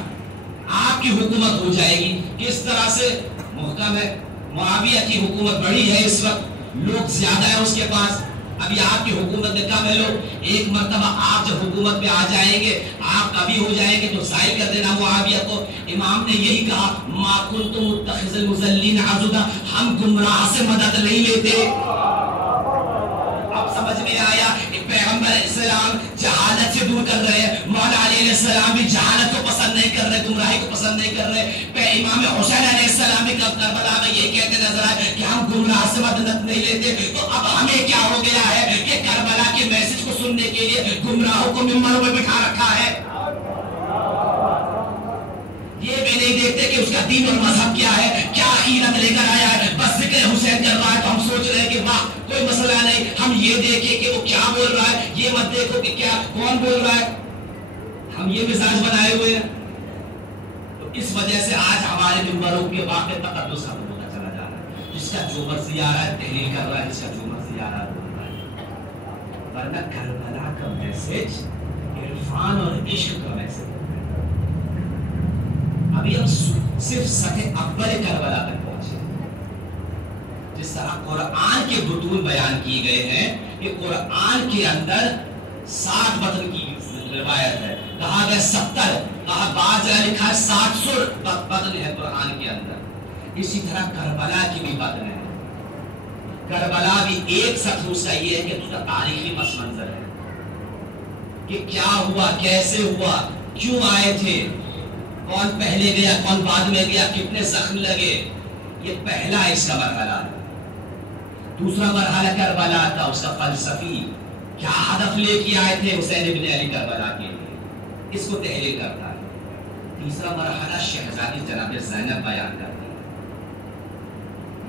آپ کی حکومت ہو جائے گی. کس طرح سے محکم ہے؟ معاویہ کی حکومت بڑی ہے، اس وقت لوگ زیادہ ہیں اس کے پاس. ابھی آپ کی حکومت میں کم ہے لوگ. ایک مرتبہ آپ جب حکومت پہ آ جائیں گے، آپ کبھی ہو جائیں گے تو ظاہر کر دینا معاویہ کو. امام نے یہی کہا، ما کنت متخذ المضلین عضدا، ہم گمراہ سے مدد نہیں لیتے. اب سمجھ میں آیا کہ پیغمبر اسلام جہالت سے دور کر رہے ہیں، مولا علی علیہ السلام بھی جہالت کو پسند نہیں کر رہے، گمراہی کو پسند نہیں کر رہے. امام حسین علیہ السلام بھی کربلا میں یہ کہتے نظر آئے کہ ہم گمراہ سے مدد نہیں لیتے. تو اب ہمیں کیا ہو گیا ہے کہ کربلا کے میسج کو سننے کے لیے گمراہوں کو ممبروں میں بٹھا رکھا ہے. یہ بھی نہیں دیکھتے کہ اس کا دین اور مذہب کیا ہے، کیا عقیدت لے کر آیا ہے. بس ذکر حسین کر رہا ہے تو ہم سوچ رہے ہیں کہ واہ کوئی مسئلہ نہیں، ہم یہ دیکھیں کہ وہ کیا بول رہا ہے، یہ مت دیکھو کہ کیا کون بول رہا ہے. ہم یہ مزاج بنائے ہوئے ہیں. تو اس وجہ سے آج ہمارے ممبروں کے واقع تقدس ختم ہوتا چلا جا رہا ہے. جس کا جو مرضی آ رہا ہے تحلیل کر رہا ہے، جس کا جو مرضی آ رہا ہے بول رہا ہے. ورنہ کربلا کا میسج عرفان اور عشق کا میسج. ابھی ہم صرف سطح اول کربلا تک پہنچے. جس طرح قرآن کے بطون بیان کیے گئے ہیں کہ قرآن کے اندر 60 بطن کی روایت ہے، کہا گیا 70، کہا بعض جگہ لکھا ہے 700 بطن ہے قرآن کے اندر. اسی طرح کربلا کی بھی بطن ہے. کربلا بھی ایک سطح اس کا یہ ہے کہ اس کا تاریخی پس منظر ہے کہ کیا ہوا، کیسے ہوا، کیوں آئے تھے، کون پہلے گیا، کون بعد میں گیا، کتنے زخم لگے. یہ پہلا اس کا مرحلہ ہے. دوسرا مرحلہ کربلا کا اس کا فلسفی، کیا ہدف لے کے آئے تھے حسین ابن علی کربلا کے لیے، اس کو تحلیل کرتا ہے. تیسرا مرحلہ شہزادی جناب زینب بیان کرتی ہے.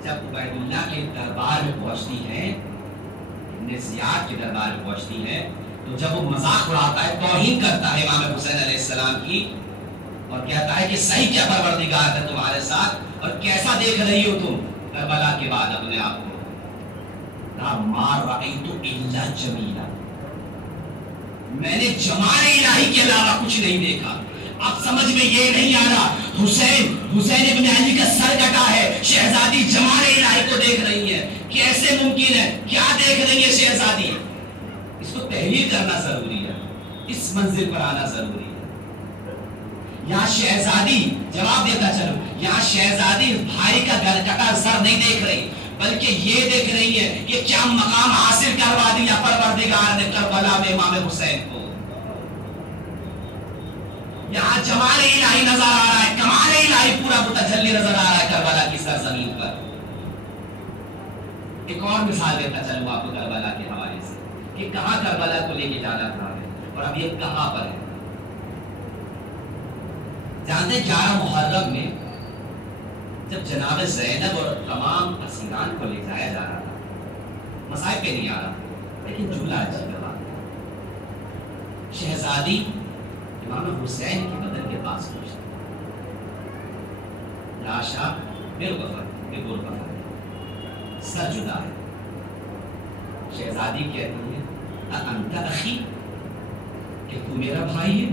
جب عبید اللہ کے دربار میں پہنچتی ہے، ابن زیاد کے دربار میں پہنچتی ہے، تو جب وہ مذاق اڑاتا ہے، توہین کرتا ہے امام حسین علیہ السلام کی، اور کہتا ہے کہ صحیح کیا پروردگار ہے تمہارے ساتھ اور کیسا دیکھ رہی ہو تم کربلا کے بعد اپنے آپ کو. ما رأیت الا جمیلا، میں نے جمال الہی کے علاوہ کچھ نہیں دیکھا. اب سمجھ میں یہ نہیں آ رہا، حسین ابن علی کا سر کٹا ہے، شہزادی جمال الہی کو دیکھ رہی ہے، کیسے ممکن ہے؟ کیا دیکھ رہی ہے شہزادی؟ اس کو تحلیل کرنا ضروری ہے، اس منزل پر آنا ضروری ہے. یہاں شہزادی جواب دیتا چلو، یہاں شہزادی بھائی کا گل کٹا سر نہیں دیکھ رہی، بلکہ یہ دیکھ رہی ہے کہ کیا مقام حاصل کروا دیا پروردگار نے کربلا میں امام حسین کو. یہاں جمال الہی نظر آ رہا ہے، کمال الہی پورا متجلی نظر آ رہا ہے کربلا کی سرزمین پر. ایک اور مثال دیتا چلوں آپ کو کربلا کے حوالے سے کہ کہاں کربلا کو لے کے جانا تھا اور اب یہ کہاں پر ہے. جانتے 11 محرم میں جب جناب زینب اور تمام اسیران کو لے جایا جا رہا تھا، مسائل پہ نہیں آ رہا لیکن جملہ عجیب ہے. شہزادی امام حسین کے بدن کے پاس پہنچتی، لاشا بالغفر سر جدا ہے. شہزادی کہتی ہے انت اخی، کہ تو میرا بھائی ہے.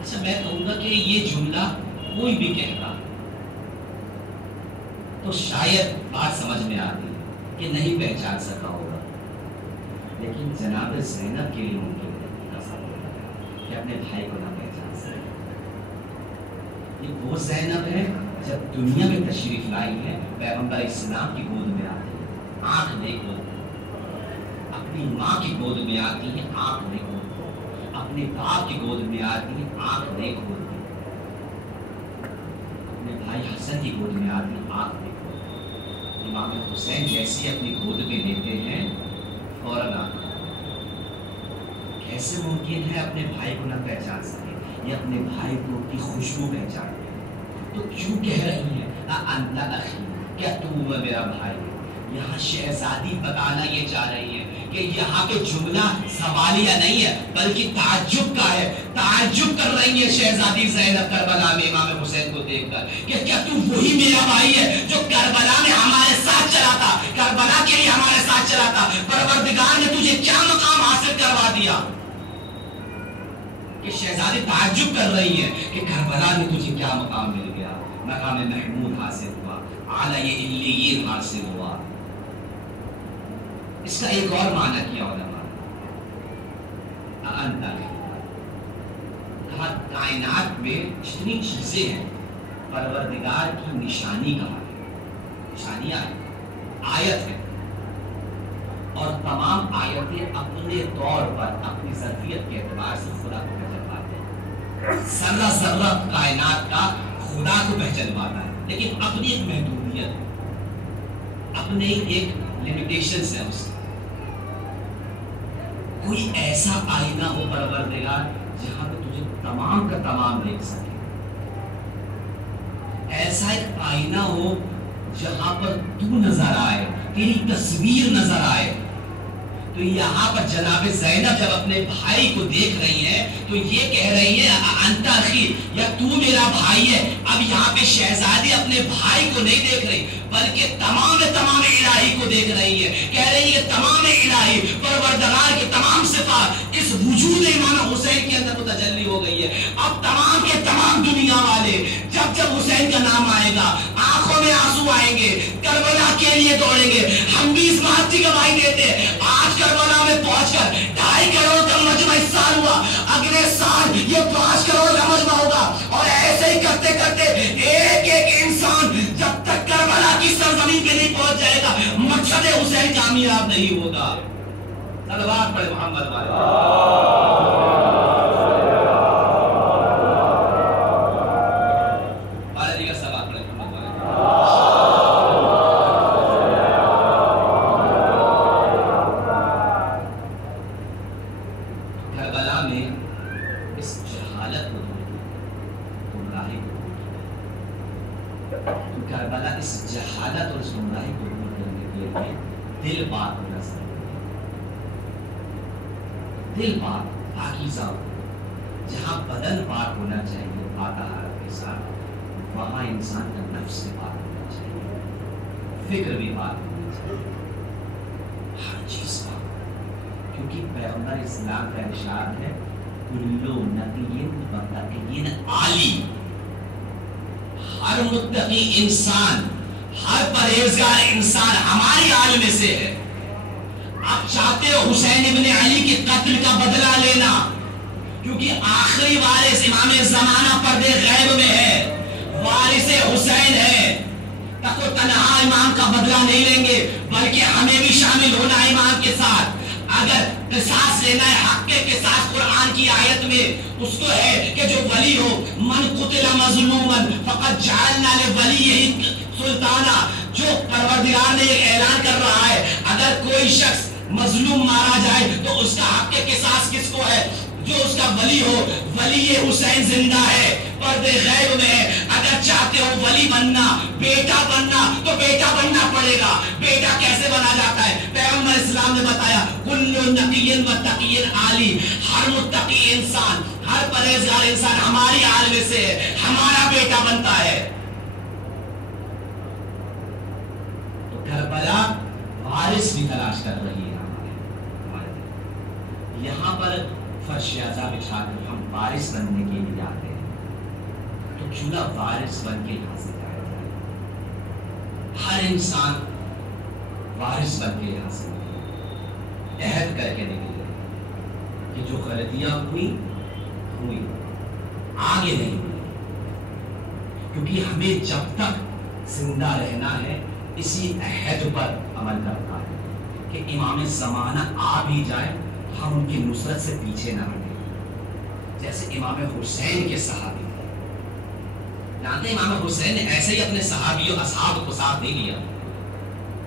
اچھا میں کہوں گا کہ یہ جملہ کوئی بھی کہتا تو شاید بات سمجھ میں آتی کہ نہیں پہچان سکا ہوگا، لیکن جناب زینب کے لیے ممکن ہے کہ اپنے بھائی کو نہ پہچان سکے. یہ وہ زینب ہے جب دنیا میں تشریف لائی ہے، پیغمبر اسلام کی گود میں آتی ہے، آنکھ نہیں کھولتی، اپنی ماں کی گود میں آتی ہے، آنکھ نہیں کھولتی، اپنے باپ کی گود میں آتی ہے، آنکھ نہیں کھولتی، اپنے بھائی حسن کی گود میں آتی ہے، آنکھ نہیں کھولتی. امام حسین جیسے اپنی گود میں لیتے ہیں فوراً آنکھ. کیسے ممکن ہے اپنے بھائی کو نہ پہچان سکے؟ یہ اپنے بھائی کو کی خوشبو پہچان ہے. تو کیوں کہہ رہی ہے انت اخی، کیا تو میرا بھائی ہے؟ یہاں شہزادی بتانا یہ چاہ رہی ہے کہ یہاں پہ جملہ سوالیہ نہیں ہے بلکہ تعجب کا ہے. تعجب کر رہی ہے شہزادی زینب کربلا میں امام حسین کو دیکھ کر کہ کیا تو وہی میرا بھائی ہے جو کربلا میں ہمارے ساتھ چلا تھا، کربلا کے لیے ہمارے ساتھ چلا تھا. پروردگار نے تجھے کیا مقام حاصل کروا دیا؟ کہ شہزادی تعجب کر رہی ہے کہ کربلا میں تجھے کیا مقام مل گیا. مقام محمود حاصل ہوا، اعلی علیین حاصل ہوا. اس کا ایک اور معنی کیا علماء نے، کہا کائنات میں جتنی چیزیں ہیں پروردگار کی نشانی کہا ہے، نشانیاں ہیں، آیت ہے، اور تمام آیتیں اپنے طور پر اپنی ظرفیت کے اعتبار سے خدا کو پہچان پاتے ہیں. ذرہ ذرہ کائنات کا خدا کو پہچان پاتا ہے، لیکن اپنی ایک محدودیت ہے، اپنے ایک لیمیٹیشنز ہیں. اس کوئی ایسا آئینہ ہو پروردگار جہاں پہ تجھے تمام کا تمام دیکھ سکے، ایسا ایک آئینہ ہو جہاں پر تو نظر آئے، تیری تصویر نظر آئے. تو یہاں پر جناب زینب جب اپنے بھائی کو دیکھ رہی ہیں تو یہ کہہ رہی ہے انت اخی، یا تو میرا بھائی ہے. اب یہاں پہ شہزادی اپنے بھائی کو نہیں دیکھ رہی بلکہ تمام الہی کو دیکھ رہی ہے. کہہ رہی ہے تمام الہی، پروردگار کے تمام صفات اس وجود امام حسین کے اندر متجلی ہو گئی ہے. اب تمام کے تمام دنیا والے جب جب حسین کا نام آئے گا آنکھوں میں آنسو آئیں گے، کربلا کے لیے دوڑیں گے. ہم بھی اس بات کی گواہی دیتے ہیں. آج کربلا میں پہنچ کر 2.5 کروڑ کا مجمع اس سال ہوا، اگلے سال یہ 5 کروڑ کا مجمع ہوگا، اور ایسے ہی کرتے کرتے ایک ایک انسان جب تک کربلا کی سرزمین پہ نہیں پہنچ جائے گا مقصد حسین کامیاب نہیں ہوگا. صلوات پڑھے محمد والے. کربلا اس جہالت اور اس گمراہی کو دور کرنے کے لیے دل پاک ہونا ضروری ہے. دل پاک پاکیزہ ہو. جہاں بدن پاک ہونا چاہیے طہارت کے ساتھ، وہاں انسان کا نفس بھی پاک ہونا چاہیے، فکر بھی پاک ہونا چاہیے، ہر چیز پاک، کیونکہ پیغمبر اسلام کا ارشاد ہے کلو نقی و تقی عالی، ہر متقی انسان، ہر پرہیزگار انسان ہماری آل میں سے ہے۔ آپ چاہتے ہو حسین ابن علی کے قتل کا بدلہ لینا، کیونکہ آخری وارث امام زمانہ پردے غیب میں ہے، وارث حسین ہے، تک و تنہا امام کا بدلہ نہیں لیں گے، بلکہ ہمیں بھی شامل ہونا ہے امام کے ساتھ۔ اگر قصاص لینا ہے، حق کے قصاص قرآن کی آیت میں اس کو ہے کہ جو ولی ہو، من قتل مظلوما فقد جعلنا لولیہ سلطانہ، جو پروردگار نے ایک اعلان کر رہا ہے اگر کوئی شخص مظلوم مارا جائے تو اس کا حق کے قصاص کس کو ہے؟ جو اس کا ولی ہو۔ ولی حسین زندہ ہے، پردے غیب میں ہے، اگر چاہتے ہو ولی بننا، بیٹا بننا تو بیٹا بننا پڑے گا۔ بیٹا کیسے بنا جاتا ہے؟ پیغمبر اسلام نے بتایا کل نقی و تقی عالی، ہر متقی انسان، ہر پرہیزگار انسان ہماری آل میں سے ہے، ہمارا بیٹا بنتا ہے۔ تو کربلا وارث بھی تلاش کر رہی ہے ہمارے، یہاں پر فرش اعزا بچھا کر ہم وارث بننے کے لیے آتے ہیں، تو کیوں نہ وارث بن کے یہاں سے جایا جائے؟ ہر انسان وارث بن کے یہاں سے عہد کر کے نکلے کہ جو غلطیاں ہوئی آگے نہیں ہوئی، کیونکہ ہمیں جب تک زندہ رہنا ہے اسی عہد پر عمل کرنا ہے کہ امام زمانہ آ بھی جائے ہم ان کی نصرت سے پیچھے نہ ہٹیں۔ جیسے امام حسین کے صحابی تھے، جانتے ہیں امام حسین نے ایسے ہی اپنے صحابیوں اصحاب کو ساتھ نہیں لیا،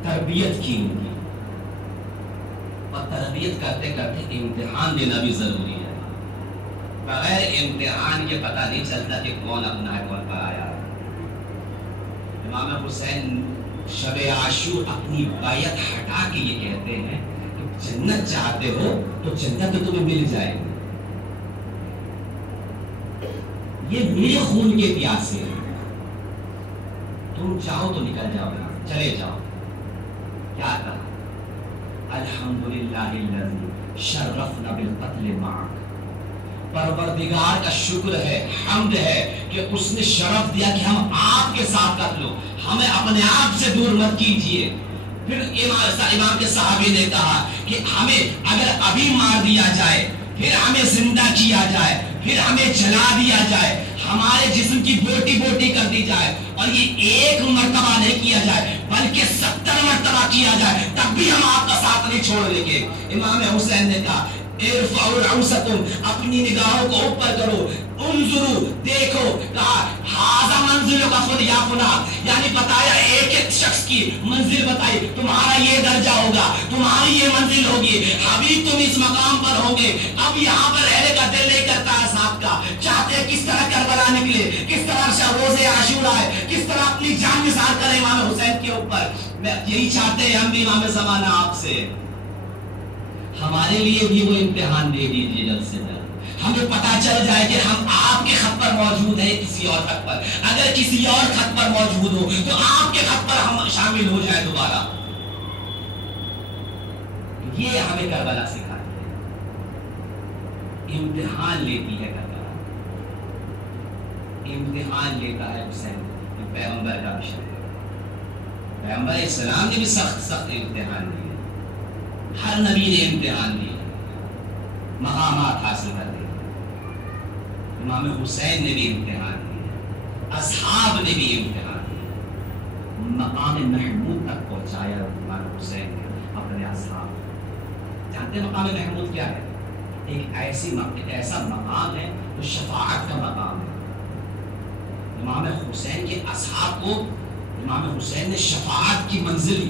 تربیت کی ان کی، اور تربیت کرتے کرتے امتحان دینا بھی ضروری ہے۔ بغیر امتحان کے پتہ نہیں چلتا کہ کون اپنا ہے کون پرایا ہے۔ امام حسین شب عاشور اپنی بیعت ہٹا کے یہ کہتے ہیں کہ جنت چاہتے ہو تو جنت تو تمہیں مل جائے گی، یہ میرے خون کے پیاسے ہیں، تم چاہو تو نکل جاؤ، چلے جاؤ۔ کیا کہا؟ الحمدللہ الذی شرفنا بالقتل معک، پروردگار کا شکر ہے، حمد ہے کہ اس نے شرف دیا کہ ہم آپ کے ساتھ قتل ہو، ہمیں اپنے آپ سے دور مت کیجئے۔ پھر امام کے صحابی نے کہا کہ ہمیں اگر ابھی مار دیا جائے، پھر ہمیں زندہ کیا جائے، پھر ہمیں جلا دیا جائے، ہمارے جسم کی بوٹی بوٹی کر دی جائے، اور یہ ایک مرتبہ نہیں کیا جائے بلکہ 70 مرتبہ کیا جائے، تب بھی ہم آپ کا ساتھ نہیں چھوڑیں گے۔ امام حسین نے کہا ارفعوا رؤوسکم، اپنی نگاہوں کو اوپر کرو، انظروا، دیکھو، کہا ھذا منزلک یا فلاں، یعنی بتایا ایک ایک شخص کی منزل بتائی، تمہارا یہ درجہ ہوگا، تمہاری یہ منزل ہوگی، ابھی تم اس مقام پر ہوں گے، اب یہاں پر رہنے کا دل نہیں کرتا ہے صاحب کا، چاہتے کس طرح کربلا نکلے، کس طرح روز عاشورا ہے، کس طرح اپنی جان نثار کرے امام حسین کے اوپر۔ یہی چاہتے ہیں ہم بھی امام زمانہ آپ سے، ہمارے لیے بھی وہ امتحان دے دیجیے جلد سے جلد، ہمیں پتہ چل جائے کہ ہم آپ کے خط پر موجود ہیں کسی اور خط پر، اگر کسی اور خط پر موجود ہو تو آپ کے خط پر ہم شامل ہو جائیں دوبارہ۔ یہ ہمیں کربلا سکھاتی ہے، امتحان لیتی ہے کربلا، امتحان لیتا ہے حسین، پیغمبر کا بھی شکل، پیغمبر اسلام نے بھی سخت امتحان دیے، ہر نبی نے امتحان دیے، مقامات حاصل کر دیے، امام حسین نے بھی امتحان دیے، اصحاب نے بھی امتحان دیے، مقام محمود تک پہنچایا امام حسین نے اپنے اصحاب۔ جانتے ہیں مقام محمود کیا ہے؟ ایک ایسا مقام ہے جو شفاعت کا مقام ہے۔ امام حسین کے اصحاب کو امام حسین نے شفاعت کی منزل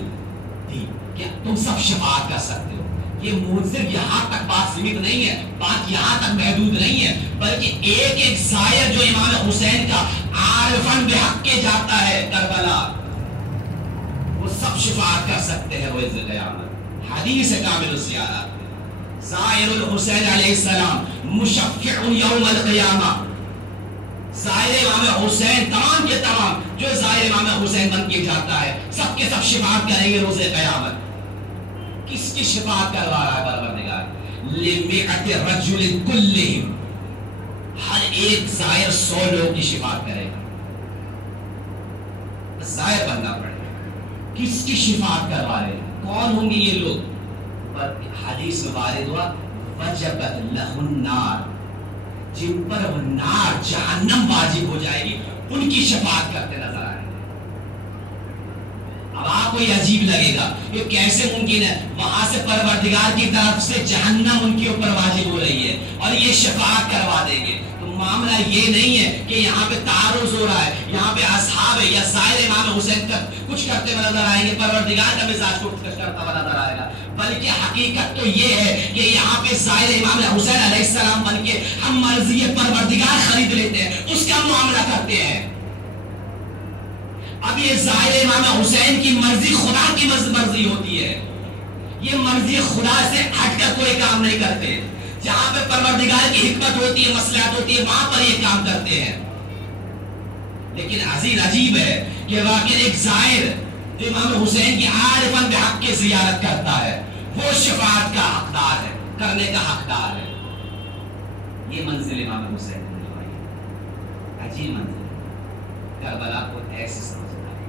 دی کہ تم سب شفاعت کر سکتے ہو۔ یہ منزل یہاں تک بات سمت نہیں ہے، بات یہاں تک محدود نہیں ہے، بلکہ ایک ایک زائر جو امام حسین کا عارفاً بحق کے جاتا ہے کربلا، وہ سب شفاعت کر سکتے ہیں روز قیامت۔ حدیث کامل الزیارات میں زائر الحسین علیہ السلام مشفع یوم القیامہ، زائر امام حسین تمام کے تمام جو زائر امام حسین بن کے جاتا ہے سب کے سب شفاعت کریں گے روز قیامت۔ کس کی شفاعت کروا رہا ہے پروردگار؟ لِمِئَةِ رَجُلٍ كُلِّهِمْ، ہر ایک زائر 100 لوگ کی شفاعت کرے گا، زائر بننا پڑے گا۔ کس کی شفاعت کروا رہے ہیں؟ کون ہوں گے یہ لوگ؟ حدیث میں وارد ہوا وجبت لہ النار، جن پر وہ نار جہنم واجب ہو جائے گی ان کی شفاعت کرتے نظر آئے گے۔ اب آپ کو یہ عجیب لگے گا یہ کیسے ممکن ہے؟ وہاں سے پروردگار کی طرف سے جہنم ان کے اوپر واجب ہو رہی ہے اور یہ شفاعت کروا دیں گے۔ تو معاملہ یہ نہیں ہے کہ یہاں پہ تعارض ہو رہا ہے، یہاں پہ اصحاب یا سائر امام حسین کا کچھ کرتے ہوئے نظر آئیں گے، پروردگار کا مزاج کچھ کرتا ہوا نظر آئے گا، بلکہ حقیقت تو یہ ہے کہ یہاں پہ سائر امام حسین علیہ السلام بن کے ہم مرضی پروردگار خرید لیتے ہیں، اس کا معاملہ کرتے ہیں۔ اب یہ ظاہر امام حسین کی مرضی خدا کی مرضی ہوتی ہے، یہ مرضی خدا سے ہٹ کر کوئی کام نہیں کرتے، جہاں پہ پروردگار کی حکمت ہوتی ہے، مصلحت ہوتی ہے، وہاں پر یہ کام کرتے ہیں۔ لیکن عجیب ہے کہ واقعی ایک ظاہر جو امام حسین کی عارفاً بحق کی زیارت کرتا ہے وہ شفاعت کا حقدار ہے، کرنے کا حقدار ہے۔ یہ منزل امام حسین نے دکھائی، عجیب منزل کربلا کو ایسے سمجھنا ہے۔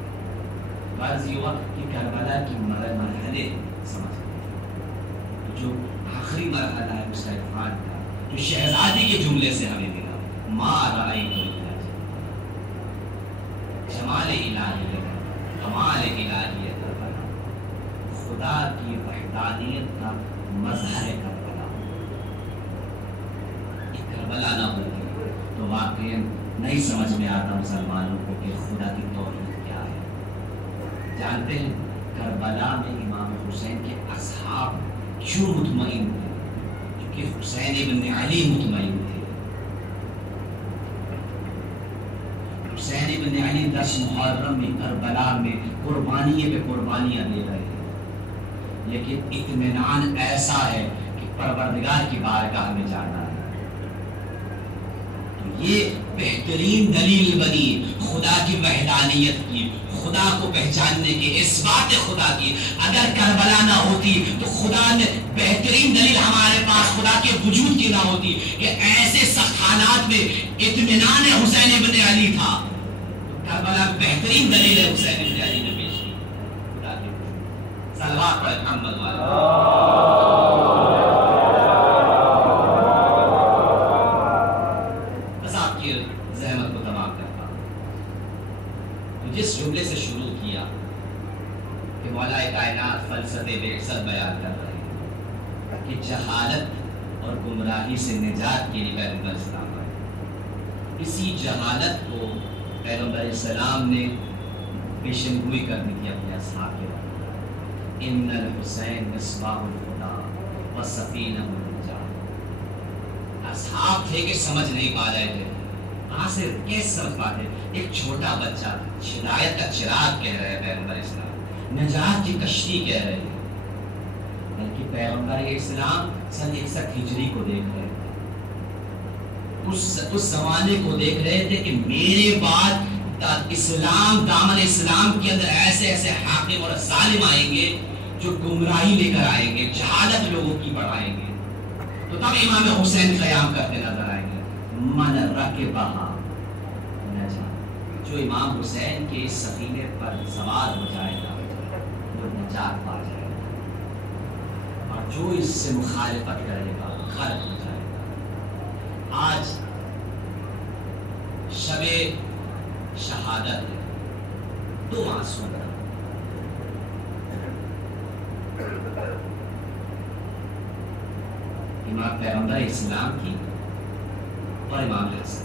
غرض یہ ہوا کہ کربلا کی مرحلے سمجھنا، جو آخری مرحلہ ہے اس عرفان کا، جو شہزادی کے جملے سے ہمیں ملا، ما رأیت جمال الہیت، کمال الہیت کربلا، خدا کی وحدانیت کا مظہر کربلا۔ یہ کربلا نہ ہوتی تو واقعی نہیں سمجھ میں آتا مسلمانوں کو کہ خدا کی توحید کیا ہے۔ جانتے ہیں کربلا میں امام حسین کے اصحاب کیوں مطمئن تھے؟ کیونکہ حسین ابن علی مطمئن تھے۔ حسین ابن علی 10 محرم میں کربلا میں قربانی پہ قربانیاں دے رہے ہیں، لیکن اطمینان ایسا ہے کہ پروردگار کی بارگاہ میں جانا ہے۔ یہ بہترین دلیل بنی خدا کی وحدانیت کی، خدا کو پہچاننے کی، اس بات خدا کی۔ اگر کربلا نہ ہوتی تو خدا نے بہترین دلیل ہمارے پاس خدا کے وجود کی نہ ہوتی کہ ایسے سخت حالات میں اطمینان حسین ابن علی تھا۔ کربلا بہترین دلیل ہے حسین ابن علی نے پیش کی خدا کے وجود۔ صلوات پڑھیں محمد والے۔ جس جملے سے شروع کیا کہ مولا کائنات فلسفے بعثت بیان کر رہے ہیں کہ جہالت اور گمراہی سے نجات کے لیے پیغمبر اسلام آئے، اسی جہالت کو پیغمبر اسلام نے پیشن گوئی کرنی تھی اپنے اصحاب کے بارے۔ ان الحسین مصباح الخدا و سفینہ النجات۔ اصحاب تھے کہ سمجھ نہیں پا رہے تھے، کہاں سے کیسے سمجھ پاتے؟ ایک چھوٹا بچہ ہدایت کا چراغ کہہ رہے ہیں پیغمبر اسلام، نجات کی کشتی کہہ رہے ہیں، بلکہ پیغمبر اسلام سن 61 ہجری کو دیکھ رہے تھے، اس زمانے کو دیکھ رہے تھے کہ میرے بعد اسلام، دامن اسلام کے اندر ایسے ایسے حاکم اور ظالم آئیں گے جو گمراہی لے کر آئیں گے، جہالت لوگوں کی بڑھائیں گے۔ تو تب امام حسین قیام کرتے نظر آئیں گے، من رکبہا، جو امام حسین کے اس سفینے پر سوار ہو جائے گا وہ نجات پا جائے گا، اور جو اس سے مخالفت کرے گا غرق ہو جائے گا۔ آج شب شہادت ہے، 2 معصوم امام پیغمبر اسلام کی اور امام حسن۔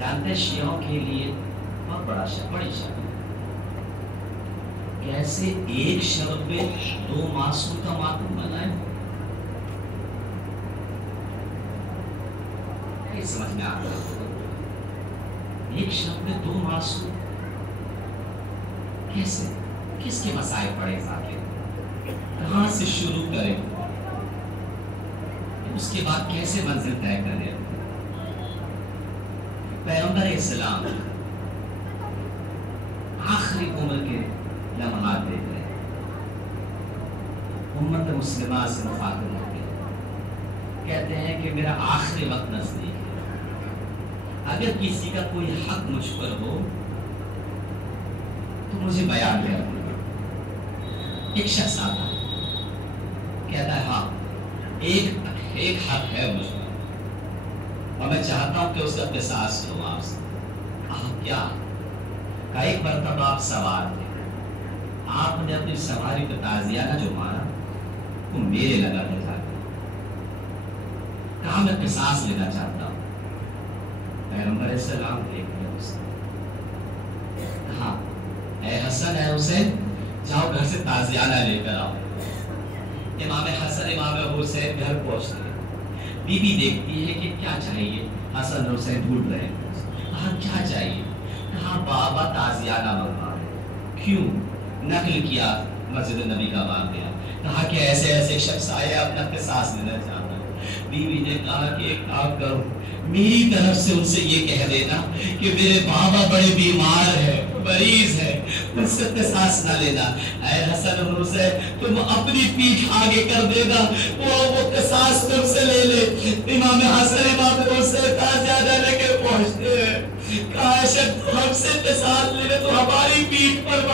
جانتے شیعوں کے لیے بہت بڑی شب ہے، کیسے ایک شب میں 2 معصوم کا ماتم بنائے؟ یہ سمجھ میں آتا ہے، ایک شب میں 2 معصوم کیسے؟ کس کے مسائل پڑے ذاکر؟ کہاں سے شروع کریں، اس کے بعد کیسے منزل طے کریں؟ پیغمبر اسلام آخری عمر کے لمحات دیکھ رہے ہیں، امت مسلمہ سے مخاطب ہوتے ہیں، کہتے ہیں کہ میرا آخری وقت نزدیک ہے، اگر کسی کا کوئی حق مجھ پر ہو تو مجھے بیان کر دیں۔ ایک شخص آتا ہے، کہتا ہے ہاں ایک حق ہے مجھ پر اور میں چاہتا ہوں کہ اس کا قصاص کروں آپ سے۔ کیا؟ کہ ایک مرتبہ آپ سوار تھے، آپ نے اپنی سواری کا تازیانہ جو مارا وہ میرے لگا تھا جا کے، کہا میں قصاص لینا چاہتا ہوں۔ پیغمبر السلام دیکھ لیا اس نے، کہا اے حسن اے حسین جاؤ گھر سے تازیانہ لے کر آؤ۔ امام حسن امام حسین گھر پہنچتے ہیں، بی بی دیکھتی ہے کہ کیا چاہیے، حسن حسین ڈھونڈ رہے ہیں، کہا کیا چاہیے؟ کہا بابا تازیانہ منگوا رہے۔ کیوں؟ نقل کیا مسجد نبی کا واقعہ، کہا کہ ایسے ایسے شخص آئے اپنا قصاص لینا چاہتا ہے۔ بیوی نے کہا کہ ایک کام کرو، میری طرف سے ان سے یہ کہہ دینا کہ میرے بابا بڑے بیمار ہیں، مریض ہے، ان سے قصاص نہ لینا۔ اے حسن اور حسین تم اپنی پیٹھ آگے کر دینا، وہ قصاص تم سے لے لے۔ امام حسن امام حسین تازیانہ لے کے پہنچتے ہیں، کہا شک تو ہم سے قصاص لے لے تو ہماری پیٹھ پر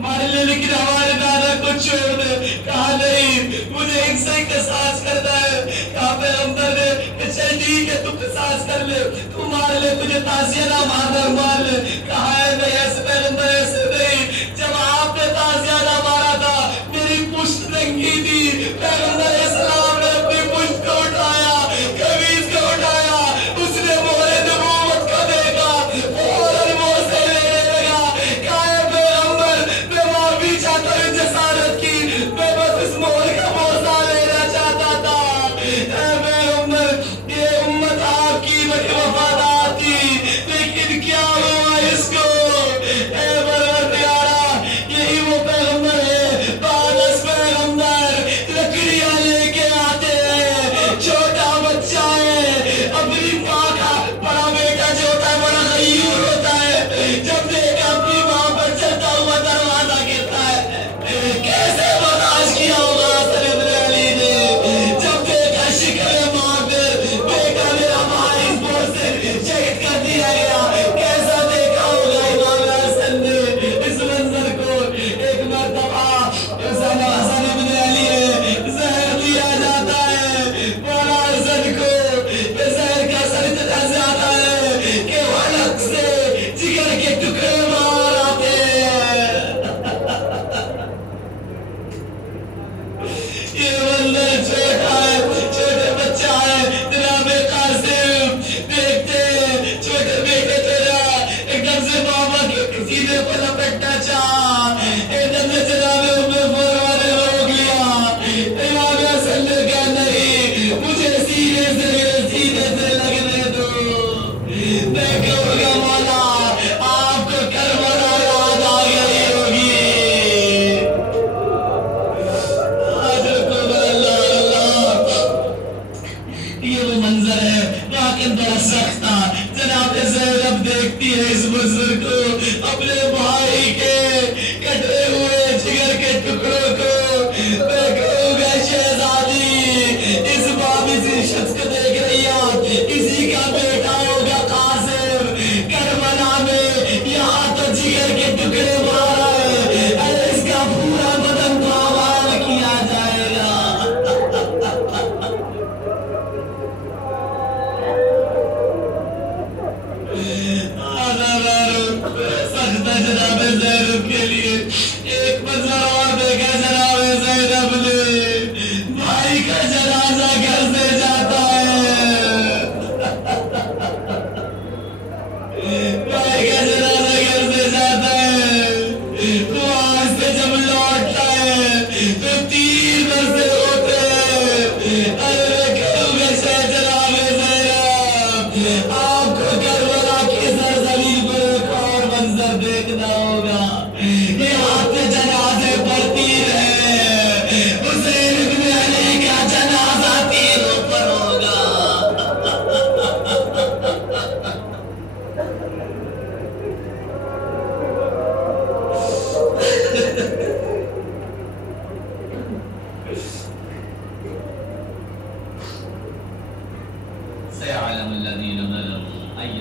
مار لے لیکن ہمارے دادا کو چھوڑ دے۔ کہا نہیں مجھے ان سے قصاص کرنا ہے۔ کہا پیغمبر نے کہ چل ٹھیک ہے تو قصاص کر لے، تو مار لے، تجھے تازیانہ مار لے۔ کہا ہے نہیں ایسے پیغمبر ایسے نہیں، جب آپ نے تازیانہ مارا تھا میری پشت ننگی تھی، پیغمبر اسلام نے اپنی پشت کو اٹھایا، قمیض کو اٹھایا، اس نے مہر نبوت کو دیکھا، فوراً منہ سے لینے لگا۔ کہا ہے پیغمبر میں معافی چاہتا ہوں جسارت کی، میں بس اس مہر کا موزہ لینا چاہتا تھا۔ اے پیغمبر یہ امت آپ کی بڑی وفادار تھی، لیکن کیا ہوا اس کو؟ اے پروردگارا یہی وہ پیغمبر ہے، پالس پیغمبر لکڑیاں لے کے آتے ہیں، چھوٹا بچہ ہے، اپنی ماں کا بڑا بیٹا جو ہوتا ہے بڑا غیور ہوتا ہے، جب دیکھا اپنی ماں پر چلتا ہوا دروازہ گرتا ہے، کیسے برداشت کیا ہوگا حسن ابن علی نے؟ جب دیکھا شکر ماں پہ بیٹا میرا بھائی اس بور سے شہید کر دیا گیا، کیسا دیکھا ہوگا امام حسن نے اس منظر کو؟ ایک مرتبہ حسن ابن علی ہے زہر دیا جاتا ہے، مولا حسن کو زہر کا اثر اتنا زیادہ ہے کہ وہ حلق سے جگر کے ٹکڑے باہر آتے ہیں۔ یہ منظر چھوٹا ہے، چھوٹے بچہ ہے، جناب قاسم دیکھتے ہیں چھوٹے بیٹے تیرا ایک دم سے بابا کے سینے پر لپٹنا چاہا، ایک دم سے جناب فرما نے روک لیا۔ امام حسن نے کہا نہیں مجھے سینے سے لگنے دو، میں کہوں گا مولا آپ کو کربلا یاد آ گئی ہوگی۔ یہ وہ منظر ہے واقعی بڑا سخت تھا۔ جناب زینب دیکھتی ہے اس منظر کو، اپنے بھائی کے کٹے ہوئے جگر کے ٹکڑوں کو۔ میں کہوں گا شہزادی اس اسی شخص کو دیکھ رہی ہے، اسی کا بیٹا ہوگا قاسم، کربلا میں یہاں تو جگر کے ٹکڑے مارا ہے، ارے اس کا پورا بدن پامال کیا جائے گا۔ سخت جناب زینب کے لیے ایک منظر اور دیکھا جناب زینب نے، بھائی کا جنازہ گھر سے جاتا ہے، بھائی کا جنازہ گھر سے جاتا ہے، وہاں سے جب لوٹتا ہے تو تیر برسے ہوتے ہیں۔ ارے کہوں گا جناب زینب آپ کو کربلا کی سرزمین پر ایک اور منظر دیکھنا ہوگا، یہاں پہ جنازے پڑتی رہے، سيعلم الذين ظلموا أي